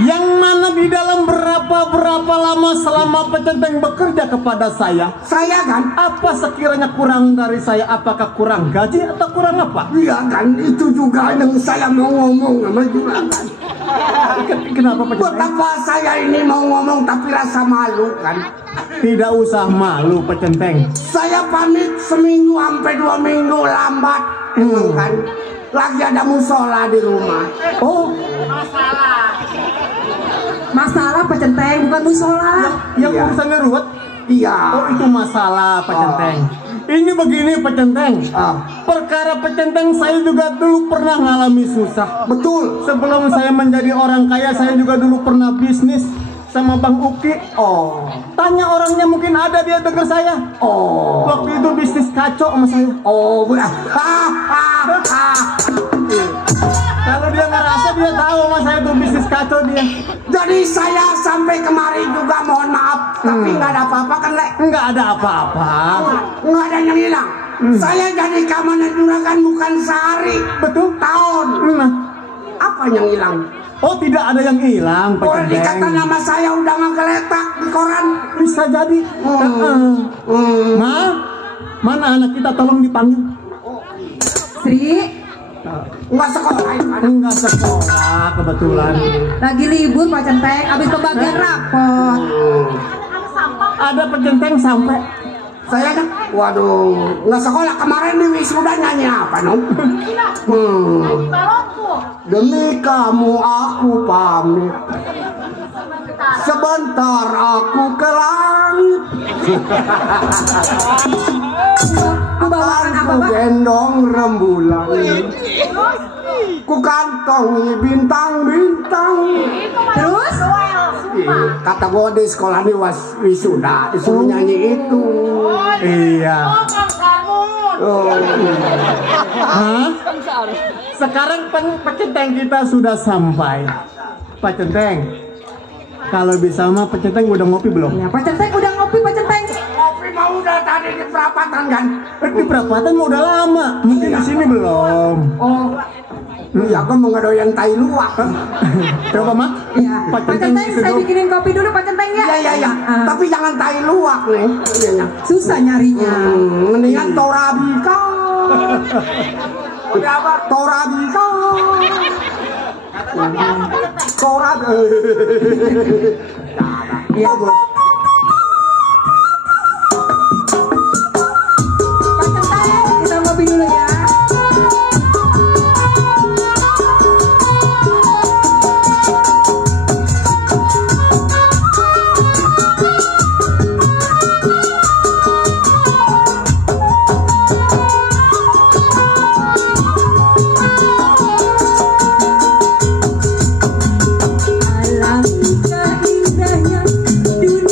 yang mana di dalam berapa lama selama Pak Centeng bekerja kepada saya. Saya kan, apa sekiranya kurang dari saya? Apakah kurang gaji atau kurang apa? Iya kan, itu juga yang saya mau ngomong sama juragan. Kenapa Pak Centeng? Betapa saya ini mau ngomong tapi rasa malu kan. Tidak usah malu Pak Centeng. Saya pamit seminggu sampai 2 minggu lambat, kan. Lagi ada musola di rumah. Oh, Masalah Pak Centeng, bukan musola. yang Iya. urusannya ruwet. Iya. Oh, itu masalah Pak Centeng. Ini begini Pak Centeng. Perkara Pak Centeng saya juga dulu pernah ngalami susah. Betul. Sebelum saya menjadi orang kaya, saya juga dulu pernah bisnis sama Bang Uki. Tanya orangnya, mungkin ada dia dengar saya. Waktu itu bisnis kacau sama saya. Kalau dia ngerasa, dia tahu sama saya tuh bisnis kacau dia. Jadi saya sampai kemari juga mohon maaf, tapi nggak ada apa-apa kan, Lek? Nggak ada apa-apa. Nggak ada yang hilang. Saya jadi keamanan juragan bukan sehari, Betul. tahun. Apa yang hilang? Oh, tidak ada yang hilang, Pak Boleh dikata Centeng. nama saya udah nggak geletak di koran. Bisa jadi. Ma, mana anak kita, tolong dipanggil. Sri, Nggak sekolah kan? Enggak sekolah kebetulan. lagi libur Pak Centeng, abis pembagian rapot. Ada Pak Centeng sampai. Saya kan, waduh, nggak sekolah kemarin di wisuda nyanyi apa, Nom? Demi kamu aku pamit, sebentar aku ke langit. Bawakan apa, Ku Pak? gendong rembulan, ku kantongi bintang-bintang. Terus? Kata gue di sekolah di wisuda disuruh nyanyi itu. Iya. Oh. Hah? Sekarang Pak Centeng kita sudah sampai. Pak Centeng, kalau bisa mah Pak Centeng udah ngopi belum? Ya, Pak Centeng udah ngopi, Pak Centeng. Kopi mau udah tadi di perapatan kan? Di perapatan mah udah lama. Mungkin di sini belum. Ya gue mau ngedoyan tai luwak. Coba Mak. Ya, Pak Pak Centeng Centeng saya seduh. bikinin kopi dulu Pak Centeng ya. Iya. Tapi jangan tai luwak nih. Iya. Susah nyarinya. Mendingan torabika. Udah apa? Torabika. Torab. Iya, Bu. Pak Centeng, kita ngopi dulu ya. Alangkah indahnya dunia.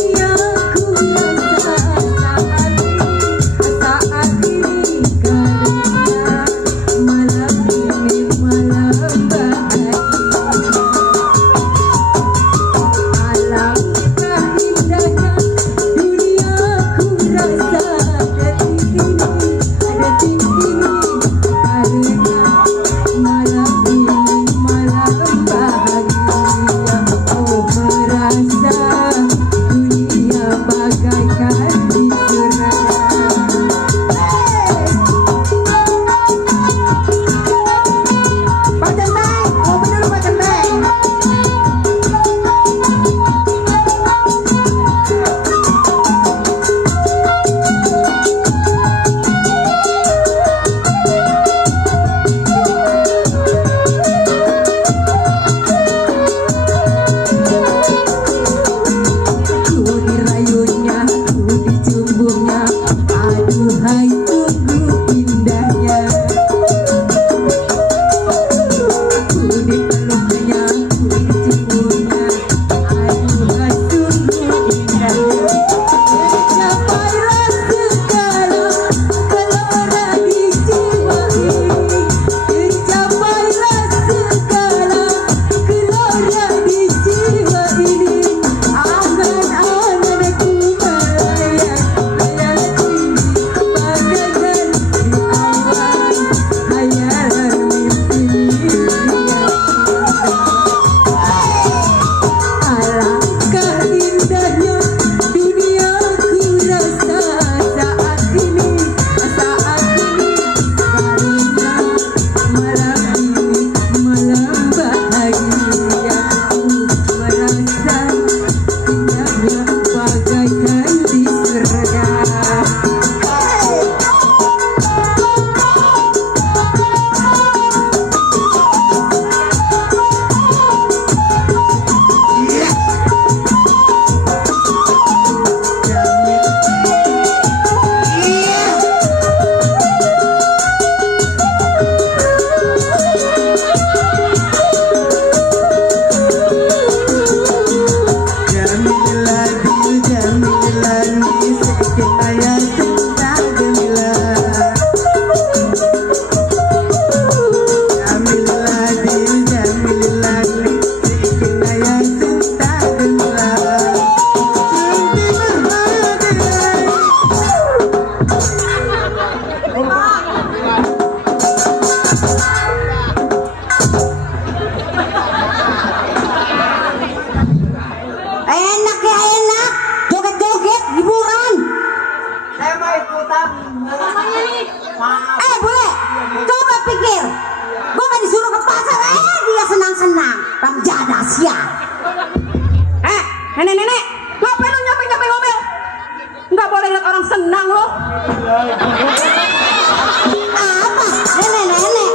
Bule, coba pikir. Gua kan disuruh ke pasar, dia senang-senang. Bang jada siang. Nenek-nenek, ngapain lu nyampe-nyampe ngomel? Nggak boleh lihat orang senang lo. Apa? Nenek-nenek.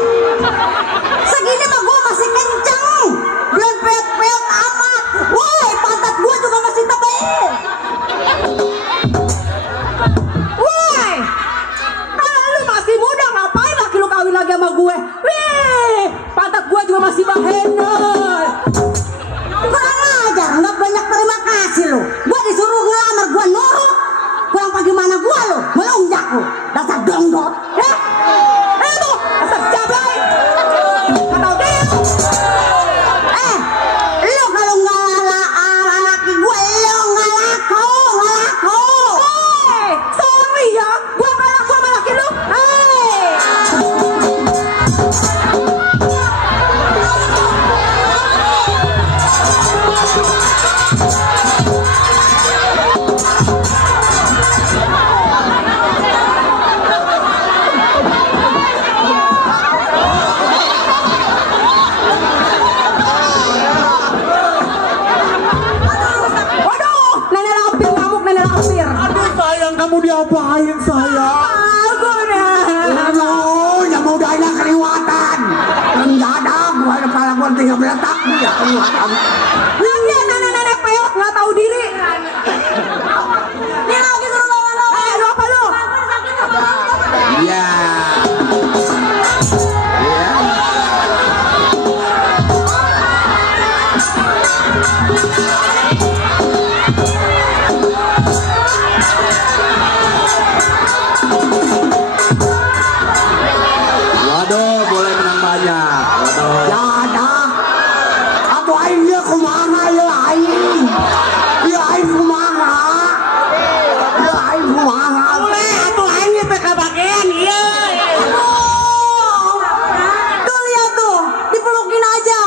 Segini mah gua masih kenceng. Belum peot-peot amat. Woi, pantat gua juga masih tebal. Woi, kalau lu masih muda ngapain laki lu kawin lagi sama gue? Wih, pantat gua juga masih bahenol. Kurang ajar, nggak banyak terima kasih lu. Gua disuruh ngelamar, gua nurut. Kurang bagaimana gua lu, melunjak lu. Dasar dongdot. Tuh, dasar jablay. Atau dia. Lu kalau nggak laki gua, lu nggak laku. Sorry ya, gua nggak laku sama laki lu. Kamu diapain saya? Aduh, yang mudanya keliwatan. Mendadak, gua kepala gua tinggal meletak dia keliwatan. Lagi nenek-nenek peot nggak tahu diri. Dia lagi suruh lawan-lawan. Lu apa lu? Iya. Waduh, boleh menang banyak. Waduh. Jada. Atuh aing dia kumaha ya aing. Ya aing kumaha. Ya aing kumaha. Atuh aing teh kabagean ieu. Tuh lihat tuh, dipelukin aja.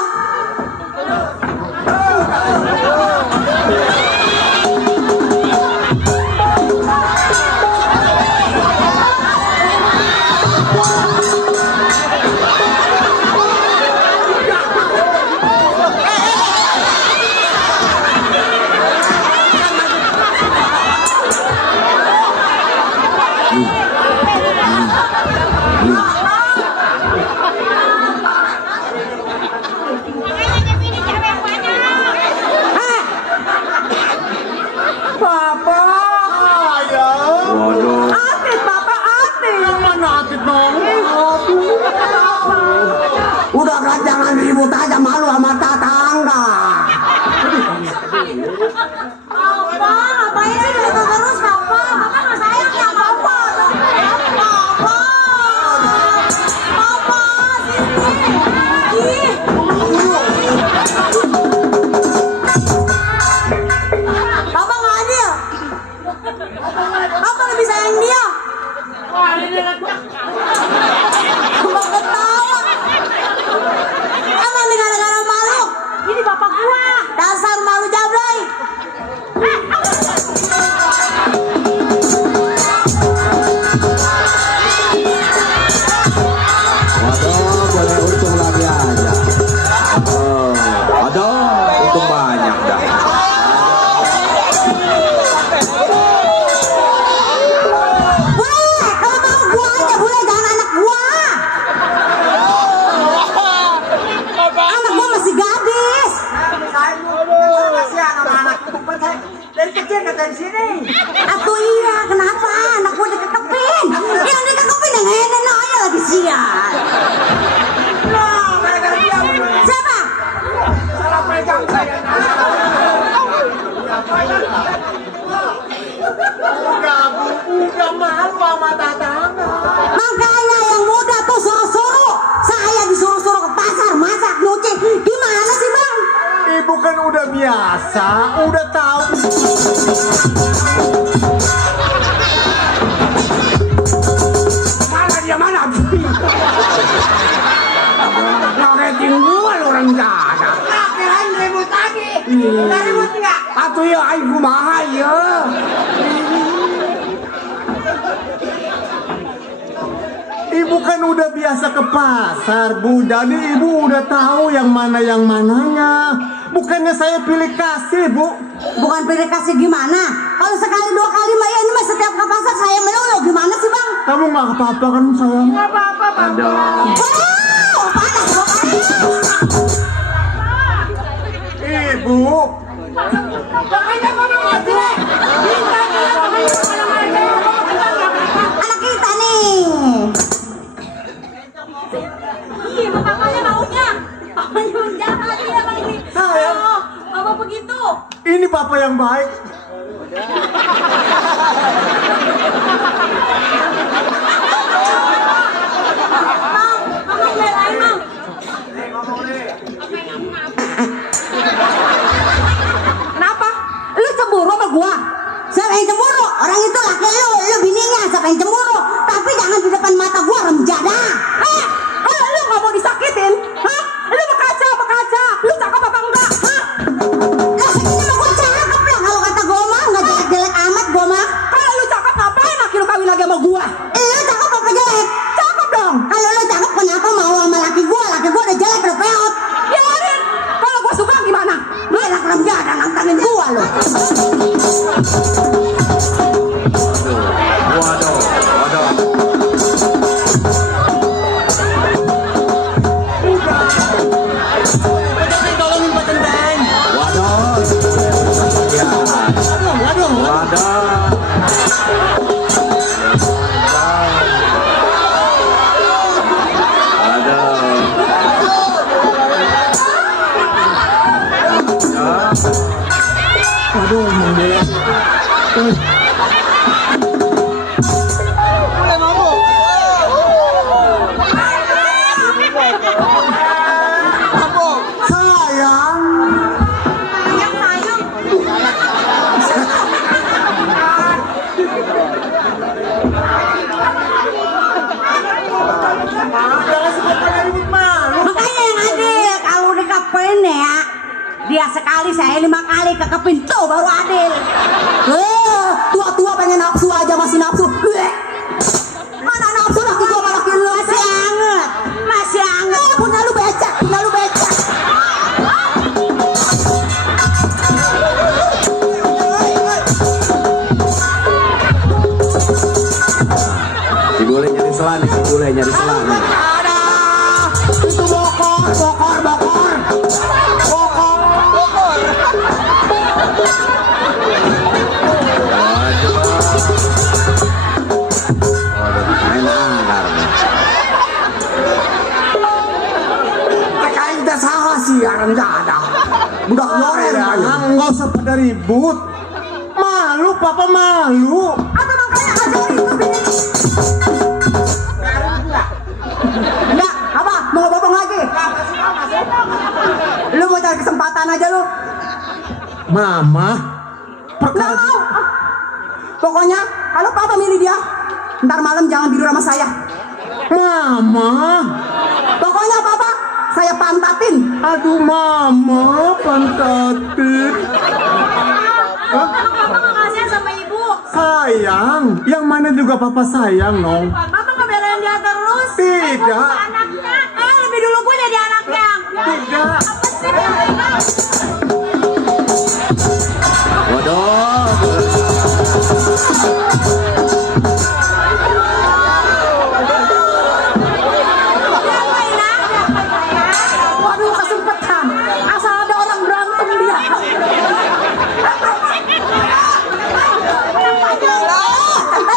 Papa. Waduh. Atit, Papa, atit. Yang mana atit dong? Udah kan jangan ribut aja, malu sama tetangga. Papa, ngapain sih gitu terus, Papa? Papa nggak sayang ya, Papa. Papa. Papa, sini. Papa nggak adil. Papa lebih sayang dia. Papa ketawa. Emang gara-gara malu. Ini bapak gua. Dasar malu jablay. Waduh, boleh untung lagi aja. Waduh, untung banyak dah. Boleh, kalau mau gua aja boleh, jangan anak gua. Anak gua masih gadis. Dari kecil ke dari sini. Atuh iya, kenapa? Anak gua dikekepin. Yang dikekepin yang henen aja lagi sial. Siapa? Salah pegang saya. Udah malu sama tetangga. Makanya yang muda tuh suruh-suruh. Saya disuruh-suruh ke pasar, masak, nyuci. Gimana sih, Bang? Ibu kan udah biasa, udah tahu. Mana dia mana? Ngagetin gua lu orang jada. Kirain ribut lagi. Nggak ribut nggak? Atuh ya aing kumaha ya. Ibu kan udah biasa ke pasar, Bu. Jadi ibu udah tahu yang mananya. Bukannya saya pilih kasih, Bu. Bukan pilih kasih gimana? Kalau sekali dua kali mah ya ini mah setiap ke pasar saya melulu. Gimana sih Bang? Kamu nggak apa-apa kan sayang? Nggak apa-apa Bang. Oh, panas Ibu. Anak kita nih. Iya, makanya maunya. Maunya jahat ya Bang ini. Oh, apa begitu? Ini papa yang baik. Bang, ngomong lain Bang. Kenapa? Lu cemburu sama gua? Siapa yang cemburu? Orang itu laki lu bininya. Siapa yang cemburu? Tapi jangan di depan mata gua, remjada. Lu gak mau disakitin? Hah? Lu berkaca. Lu cakep apa enggak? Hah? Lah ini mah gua cakep lah. Kalau kata gua mah nggak jelek-jelek amat gua mah. Kalau lu cakep ngapain laki lu kawin lagi sama gua? Lu cakep apa jelek? Cakep dong. Kalau lu cakep kenapa mau sama laki gua? Laki gua udah jelek udah peot. Biarin. Kalau gua suka gimana? Lu enak remjada nantangin gua lu. Waduh. Tolongin Pak Centeng. Waduh, Mang Bola. Dia sekali, saya 5 kali kekepin tuh baru adil. Tua-tua pengen nafsu aja masih nafsu. Mana nafsu laki gua sama laki lu masih anget. Punya lu becek. Boleh nyari selan nih, boleh nyari selan nih. Itu bokor. Main anggar. Kayak kita salah sih, orang ada. Budak loren aja. Nggak usah pada ribut. Malu, papa malu. Atau makanya ajarin tuh bini. Enggak, apa? Mau bobong lagi? Lu mau cari kesempatan aja lu. Mama, Nggak mau. Pokoknya kalau papa milih dia, ntar malam jangan tidur sama saya. Mama. Pokoknya papa, saya pantatin. Aduh, Mama, pantatin. Emang papa nggak kasihan sama ibu? Sayang, yang mana juga papa sayang, Nong. Papa ngebelain dia terus. Tidak. Anaknya. Lebih dulu gue jadi anaknya. Tidak. Apa sih? Waduh, kesempetan. Asal ada orang berantem dia.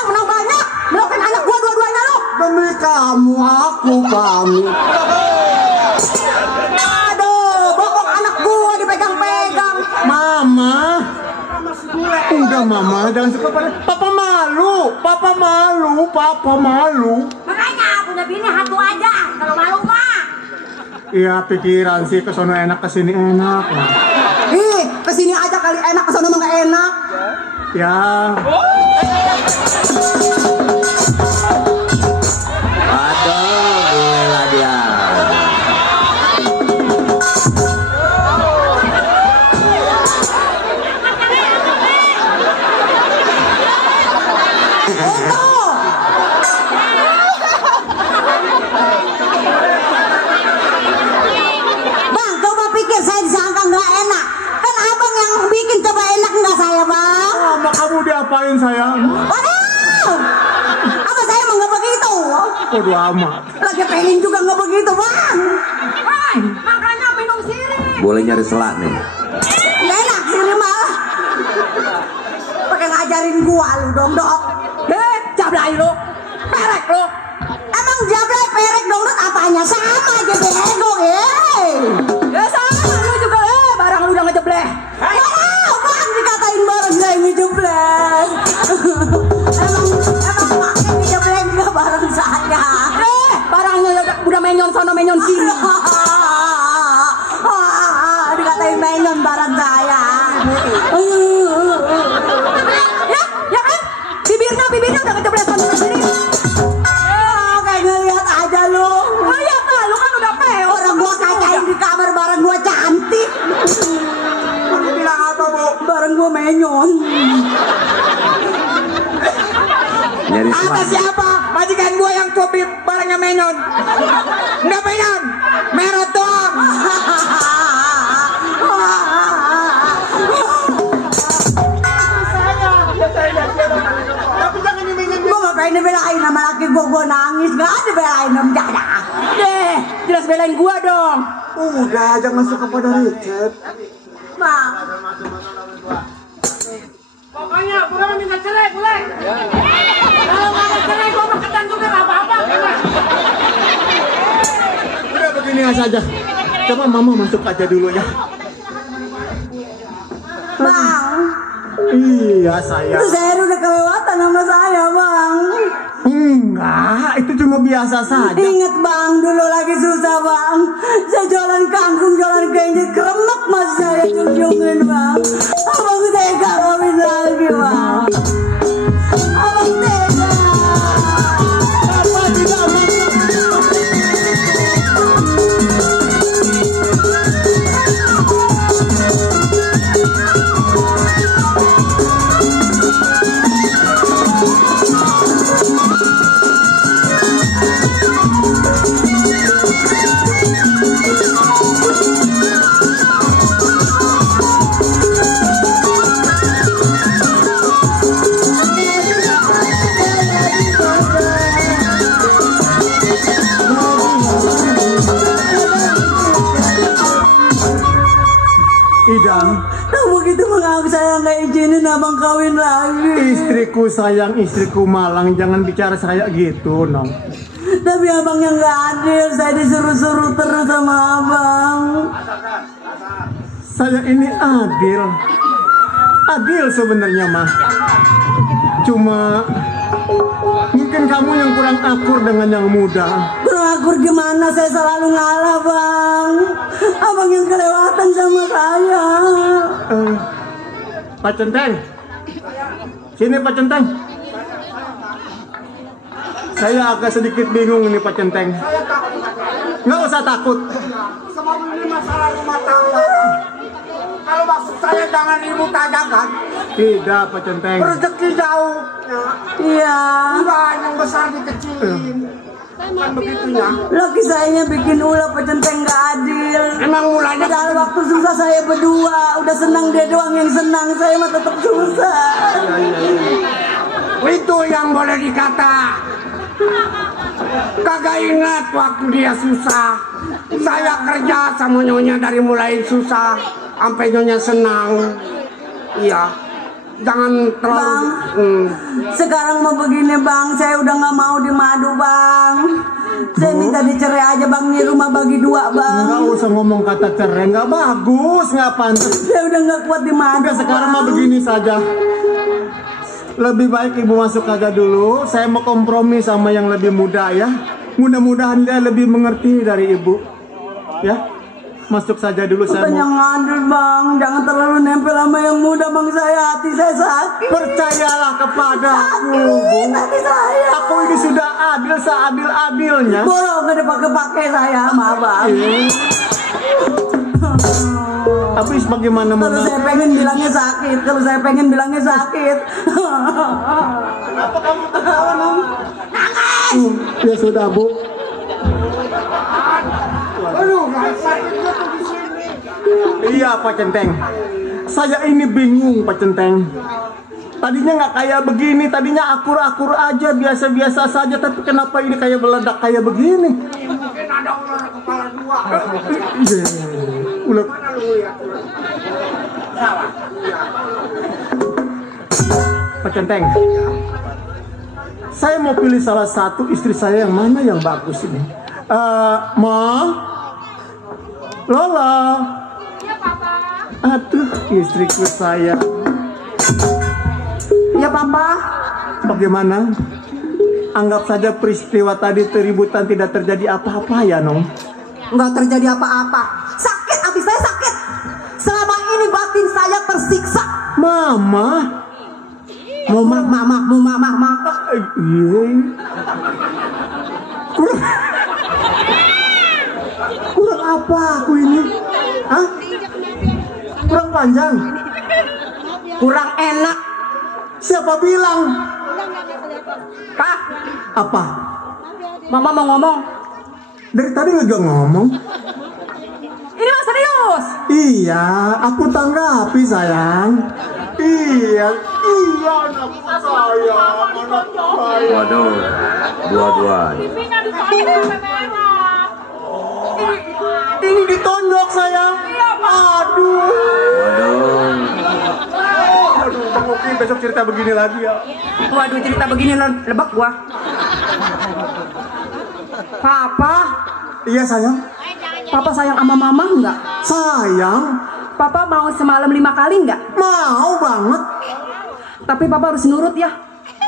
Menang banyak. Melokin anak gua dua-duanya lu. Demi kamu, aku pamit. Aduh, bokong anak gua dipegang-pegang. Mama. Udah, Mama, jangan suka pada. Papa malu. Makanya punya bini satu aja. Kalau malu mah. Iya, pikiran sih kesono enak, kesini enak. Ih, kesini aja kali enak, kesana mah gak enak. Ya. Aduh, gila dia. kamu diapain sayang? Waduh, apa saya emang nggak begitu? Bodo amat. Lagi pengen juga nggak begitu bang. Hai, makanya minum sirih. Boleh nyari selak nih. Nggak enak sirih malah. Pakai ngajarin gua lu dong dok. Jablay lu, perek lu. Emang jablay perek dong dok apanya sama aja bego ya sama lu juga barang lu udah ngejebleh. Wow, bang dikatain barang saya ngejebleh. emang pakai ngejebleh juga barang saya. Barangnya udah menyon sono menyon sini. Dikatain menyon barang saya. Ya kan? Bibirnya udah keceplesan sini. Kayak ngeliat aja lu. Ya kan, lu kan udah peo. Orang gua kacain di kamar bareng gua cantik. Lu bilang apa, Bu? Bareng gua menyon. Nyari Kata selak. siapa? Majikan gua yang cobi barangnya menyon. Enggak menyon, merot doang. Gua ngapain dibelain sama laki gua nangis. Gak ada belain sama Jada. Jelas belain gua dong. Udah, jangan suka pada Richard. Bang. Pokoknya gua minta cerai, boleh? Kalau nggak ada cerai, gua mau ketan juga nggak apa-apa. Udah begini saja. Coba mama masuk aja dulu ya. Bang. Iya sayang. Itu saya udah kelewatan sama saya bang. Enggak, itu cuma biasa saja. Ingat bang, dulu lagi susah bang. Saya jualan kangkung, jualan kenyit, keremek mas saya kunjungin bang. Abang tega kawin lagi bang. Abang tega. Apa tidak maksud? Idang, Nah begitu mengaku saya nggak izinin abang kawin lagi. istriku sayang, istriku malang, jangan bicara saya gitu, Nong. Tapi abang yang nggak adil, saya disuruh-suruh terus sama abang. Saya ini adil. Adil sebenarnya mah. Cuma mungkin kamu yang kurang akur dengan yang muda. Kurang akur gimana, saya selalu ngalah bang. Abang yang kelewatan sama saya. Pak Centeng, sini Pak Centeng. Saya agak sedikit bingung ini Pak Centeng. Nggak usah takut. Semua ini masalah rumah tangga. Kalau maksud saya jangan ribut aja kan. Tidak Pak Centeng. Rezeki jauh. Iya. Bukan yang besar dikecilin. Kan begitunya. Laki saya bikin ulah pecenteng nggak adil. Emang mulanya Padahal waktu susah saya berdua, udah senang dia doang yang senang, saya mah tetap susah. itu yang boleh dikata. Kagak ingat waktu dia susah. Saya kerja sama nyonya dari mulai susah sampai nyonya senang. Iya. Jangan terlalu Sekarang mau begini bang, saya udah nggak mau dimadu bang. Saya minta dicerai aja bang, nih rumah bagi dua bang. Nggak usah ngomong kata cerai, nggak bagus, nggak pantas. Saya udah nggak kuat dimadu. Udah sekarang mah Bang. begini saja. Lebih baik ibu masuk aja dulu. Saya mau kompromi sama yang lebih muda ya. Mudah-mudahan dia lebih mengerti dari ibu. Ya. Masuk saja dulu saya Bukan mau. yang ngandel bang, jangan terlalu nempel sama yang muda bang, saya hati saya sakit. Percayalah kepadaku, Bu. Sakit hati saya. Aku ini sudah adil seadil-adilnya. Bolong gak dipakai-pakai saya sama abang. Tapi bagaimana mau? Kalau saya pengen bilangnya sakit, kalau saya pengen bilangnya sakit. Kenapa kamu tertawa, Nong? Ya sudah, Bu. Iya Pak Centeng. Saya ini bingung Pak Centeng. Tadinya nggak kayak begini, tadinya akur-akur aja, biasa-biasa saja. Tapi kenapa ini kayak meledak kayak begini? Mungkin ada ular kepala dua. Ular. Mana lu lihat? Salah. Pak Centeng, saya mau pilih salah satu istri saya yang mana yang bagus ini. Ma, Lola. Iya, Papa. Aduh, istriku sayang. Ya, Papa. Bagaimana? Anggap saja peristiwa tadi keributan tidak terjadi apa-apa ya, Nong? Nggak terjadi apa-apa. Sakit, hati saya sakit. Selama ini batin saya tersiksa. Mama. Mama. Iya. Kurang apa aku ini? Hah? Kurang panjang? Kurang enak. Siapa bilang? Pak, Apa? Mama mau ngomong. Dari tadi nggak ngomong? Ini mah serius. Iya, aku tanggapi sayang. Iya, anakku sayang, anakku sayang. Waduh, dua-dua. Ini ditonjok sayang. Aduh. Aduh, Bang Oki besok cerita begini lagi ya. Waduh, cerita begini lebak gua. Papa, Iya sayang. Papa sayang sama Mama enggak? Sayang. Papa mau semalam 5 kali enggak? Mau banget. Tapi Papa harus nurut ya.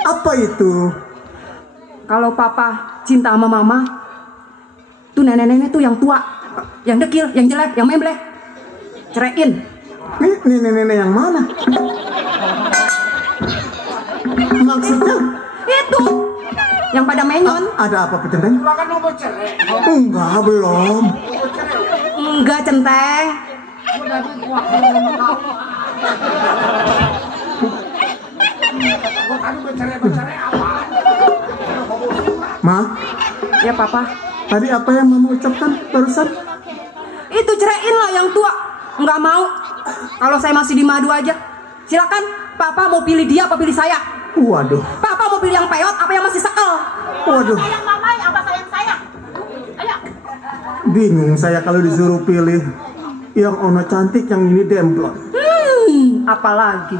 Apa itu? Kalau Papa cinta sama Mama, tuh nenek-nenek tuh yang tua, yang dekil, yang jelek, yang membleh, ceraiin. Nih nenek-nenek yang mana? Maksudnya? Itu yang pada menyon. Ada apa Centeng? Kan lu mau cerai. Enggak, belum. Enggak, Centeng. Gua kan bercerai apa? Ma, Ya Papa. tadi apa yang Mama ucapkan barusan? Itu ceraiin lah yang tua. Enggak mau. Kalau saya masih di madu aja. Silakan. Papa mau pilih dia apa pilih saya? Waduh, Papa mau pilih yang peot apa yang masih sekel? waduh. Sayang Mama apa sayang saya? Ayo. Bingung saya kalau disuruh pilih. Yang ono cantik, yang ini demplon. Apalagi.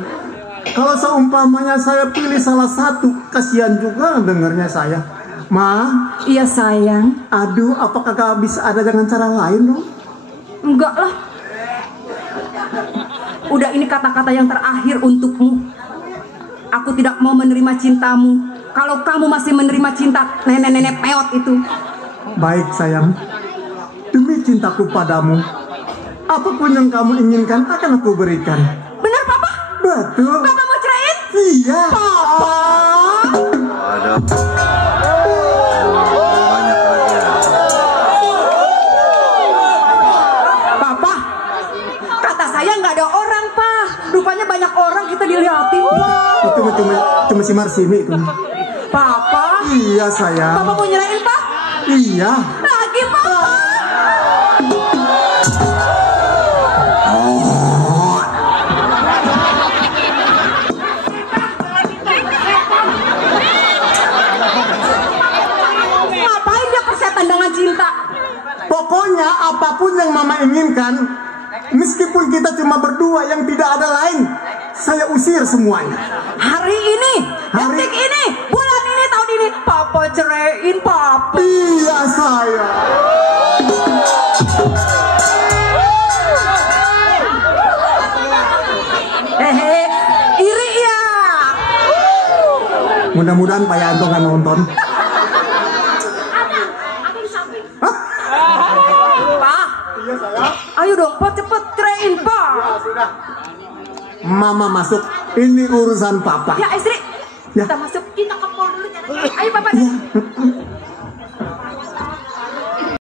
Kalau seumpamanya saya pilih salah satu, kasihan juga dengernya saya. Ma, Iya sayang. aduh, apakah gak bisa ada dengan cara lain dong? Enggak lah. Udah ini kata-kata yang terakhir untukmu. Aku tidak mau menerima cintamu. Kalau kamu masih menerima cinta nenek-nenek peot itu. Baik sayang, demi cintaku padamu, apapun yang kamu inginkan akan aku berikan. Benar Papa? Betul. Papa mau ceraiin? Iya. Papa. Waduh. Banyak lagi ya. Papa, kata saya nggak ada orang Pak. Rupanya banyak orang kita dilihatin Pak. Itu cuma si Marsimi itu. Papa. Iya sayang. Papa mau nyerahin Pak? Iya. Lagi Papa. Ngapain dia persetan dengan cinta? Pokoknya apapun yang Mama inginkan, meskipun kita cuma berdua yang tidak ada lain, saya usir semuanya. Hari ini, detik ini, bulan ini, tahun ini, Papa ceraiin Papa. Iya sayang. Hehe, iri ya. Mudah-mudahan Pak Yanto nggak nonton. Pak, ayo dong, Pak cepet ceraiin Pak. Mama masuk. Ini urusan Papa. Ya istri, Ya. kita masuk, kita ke mall dulu. Ayo Papa.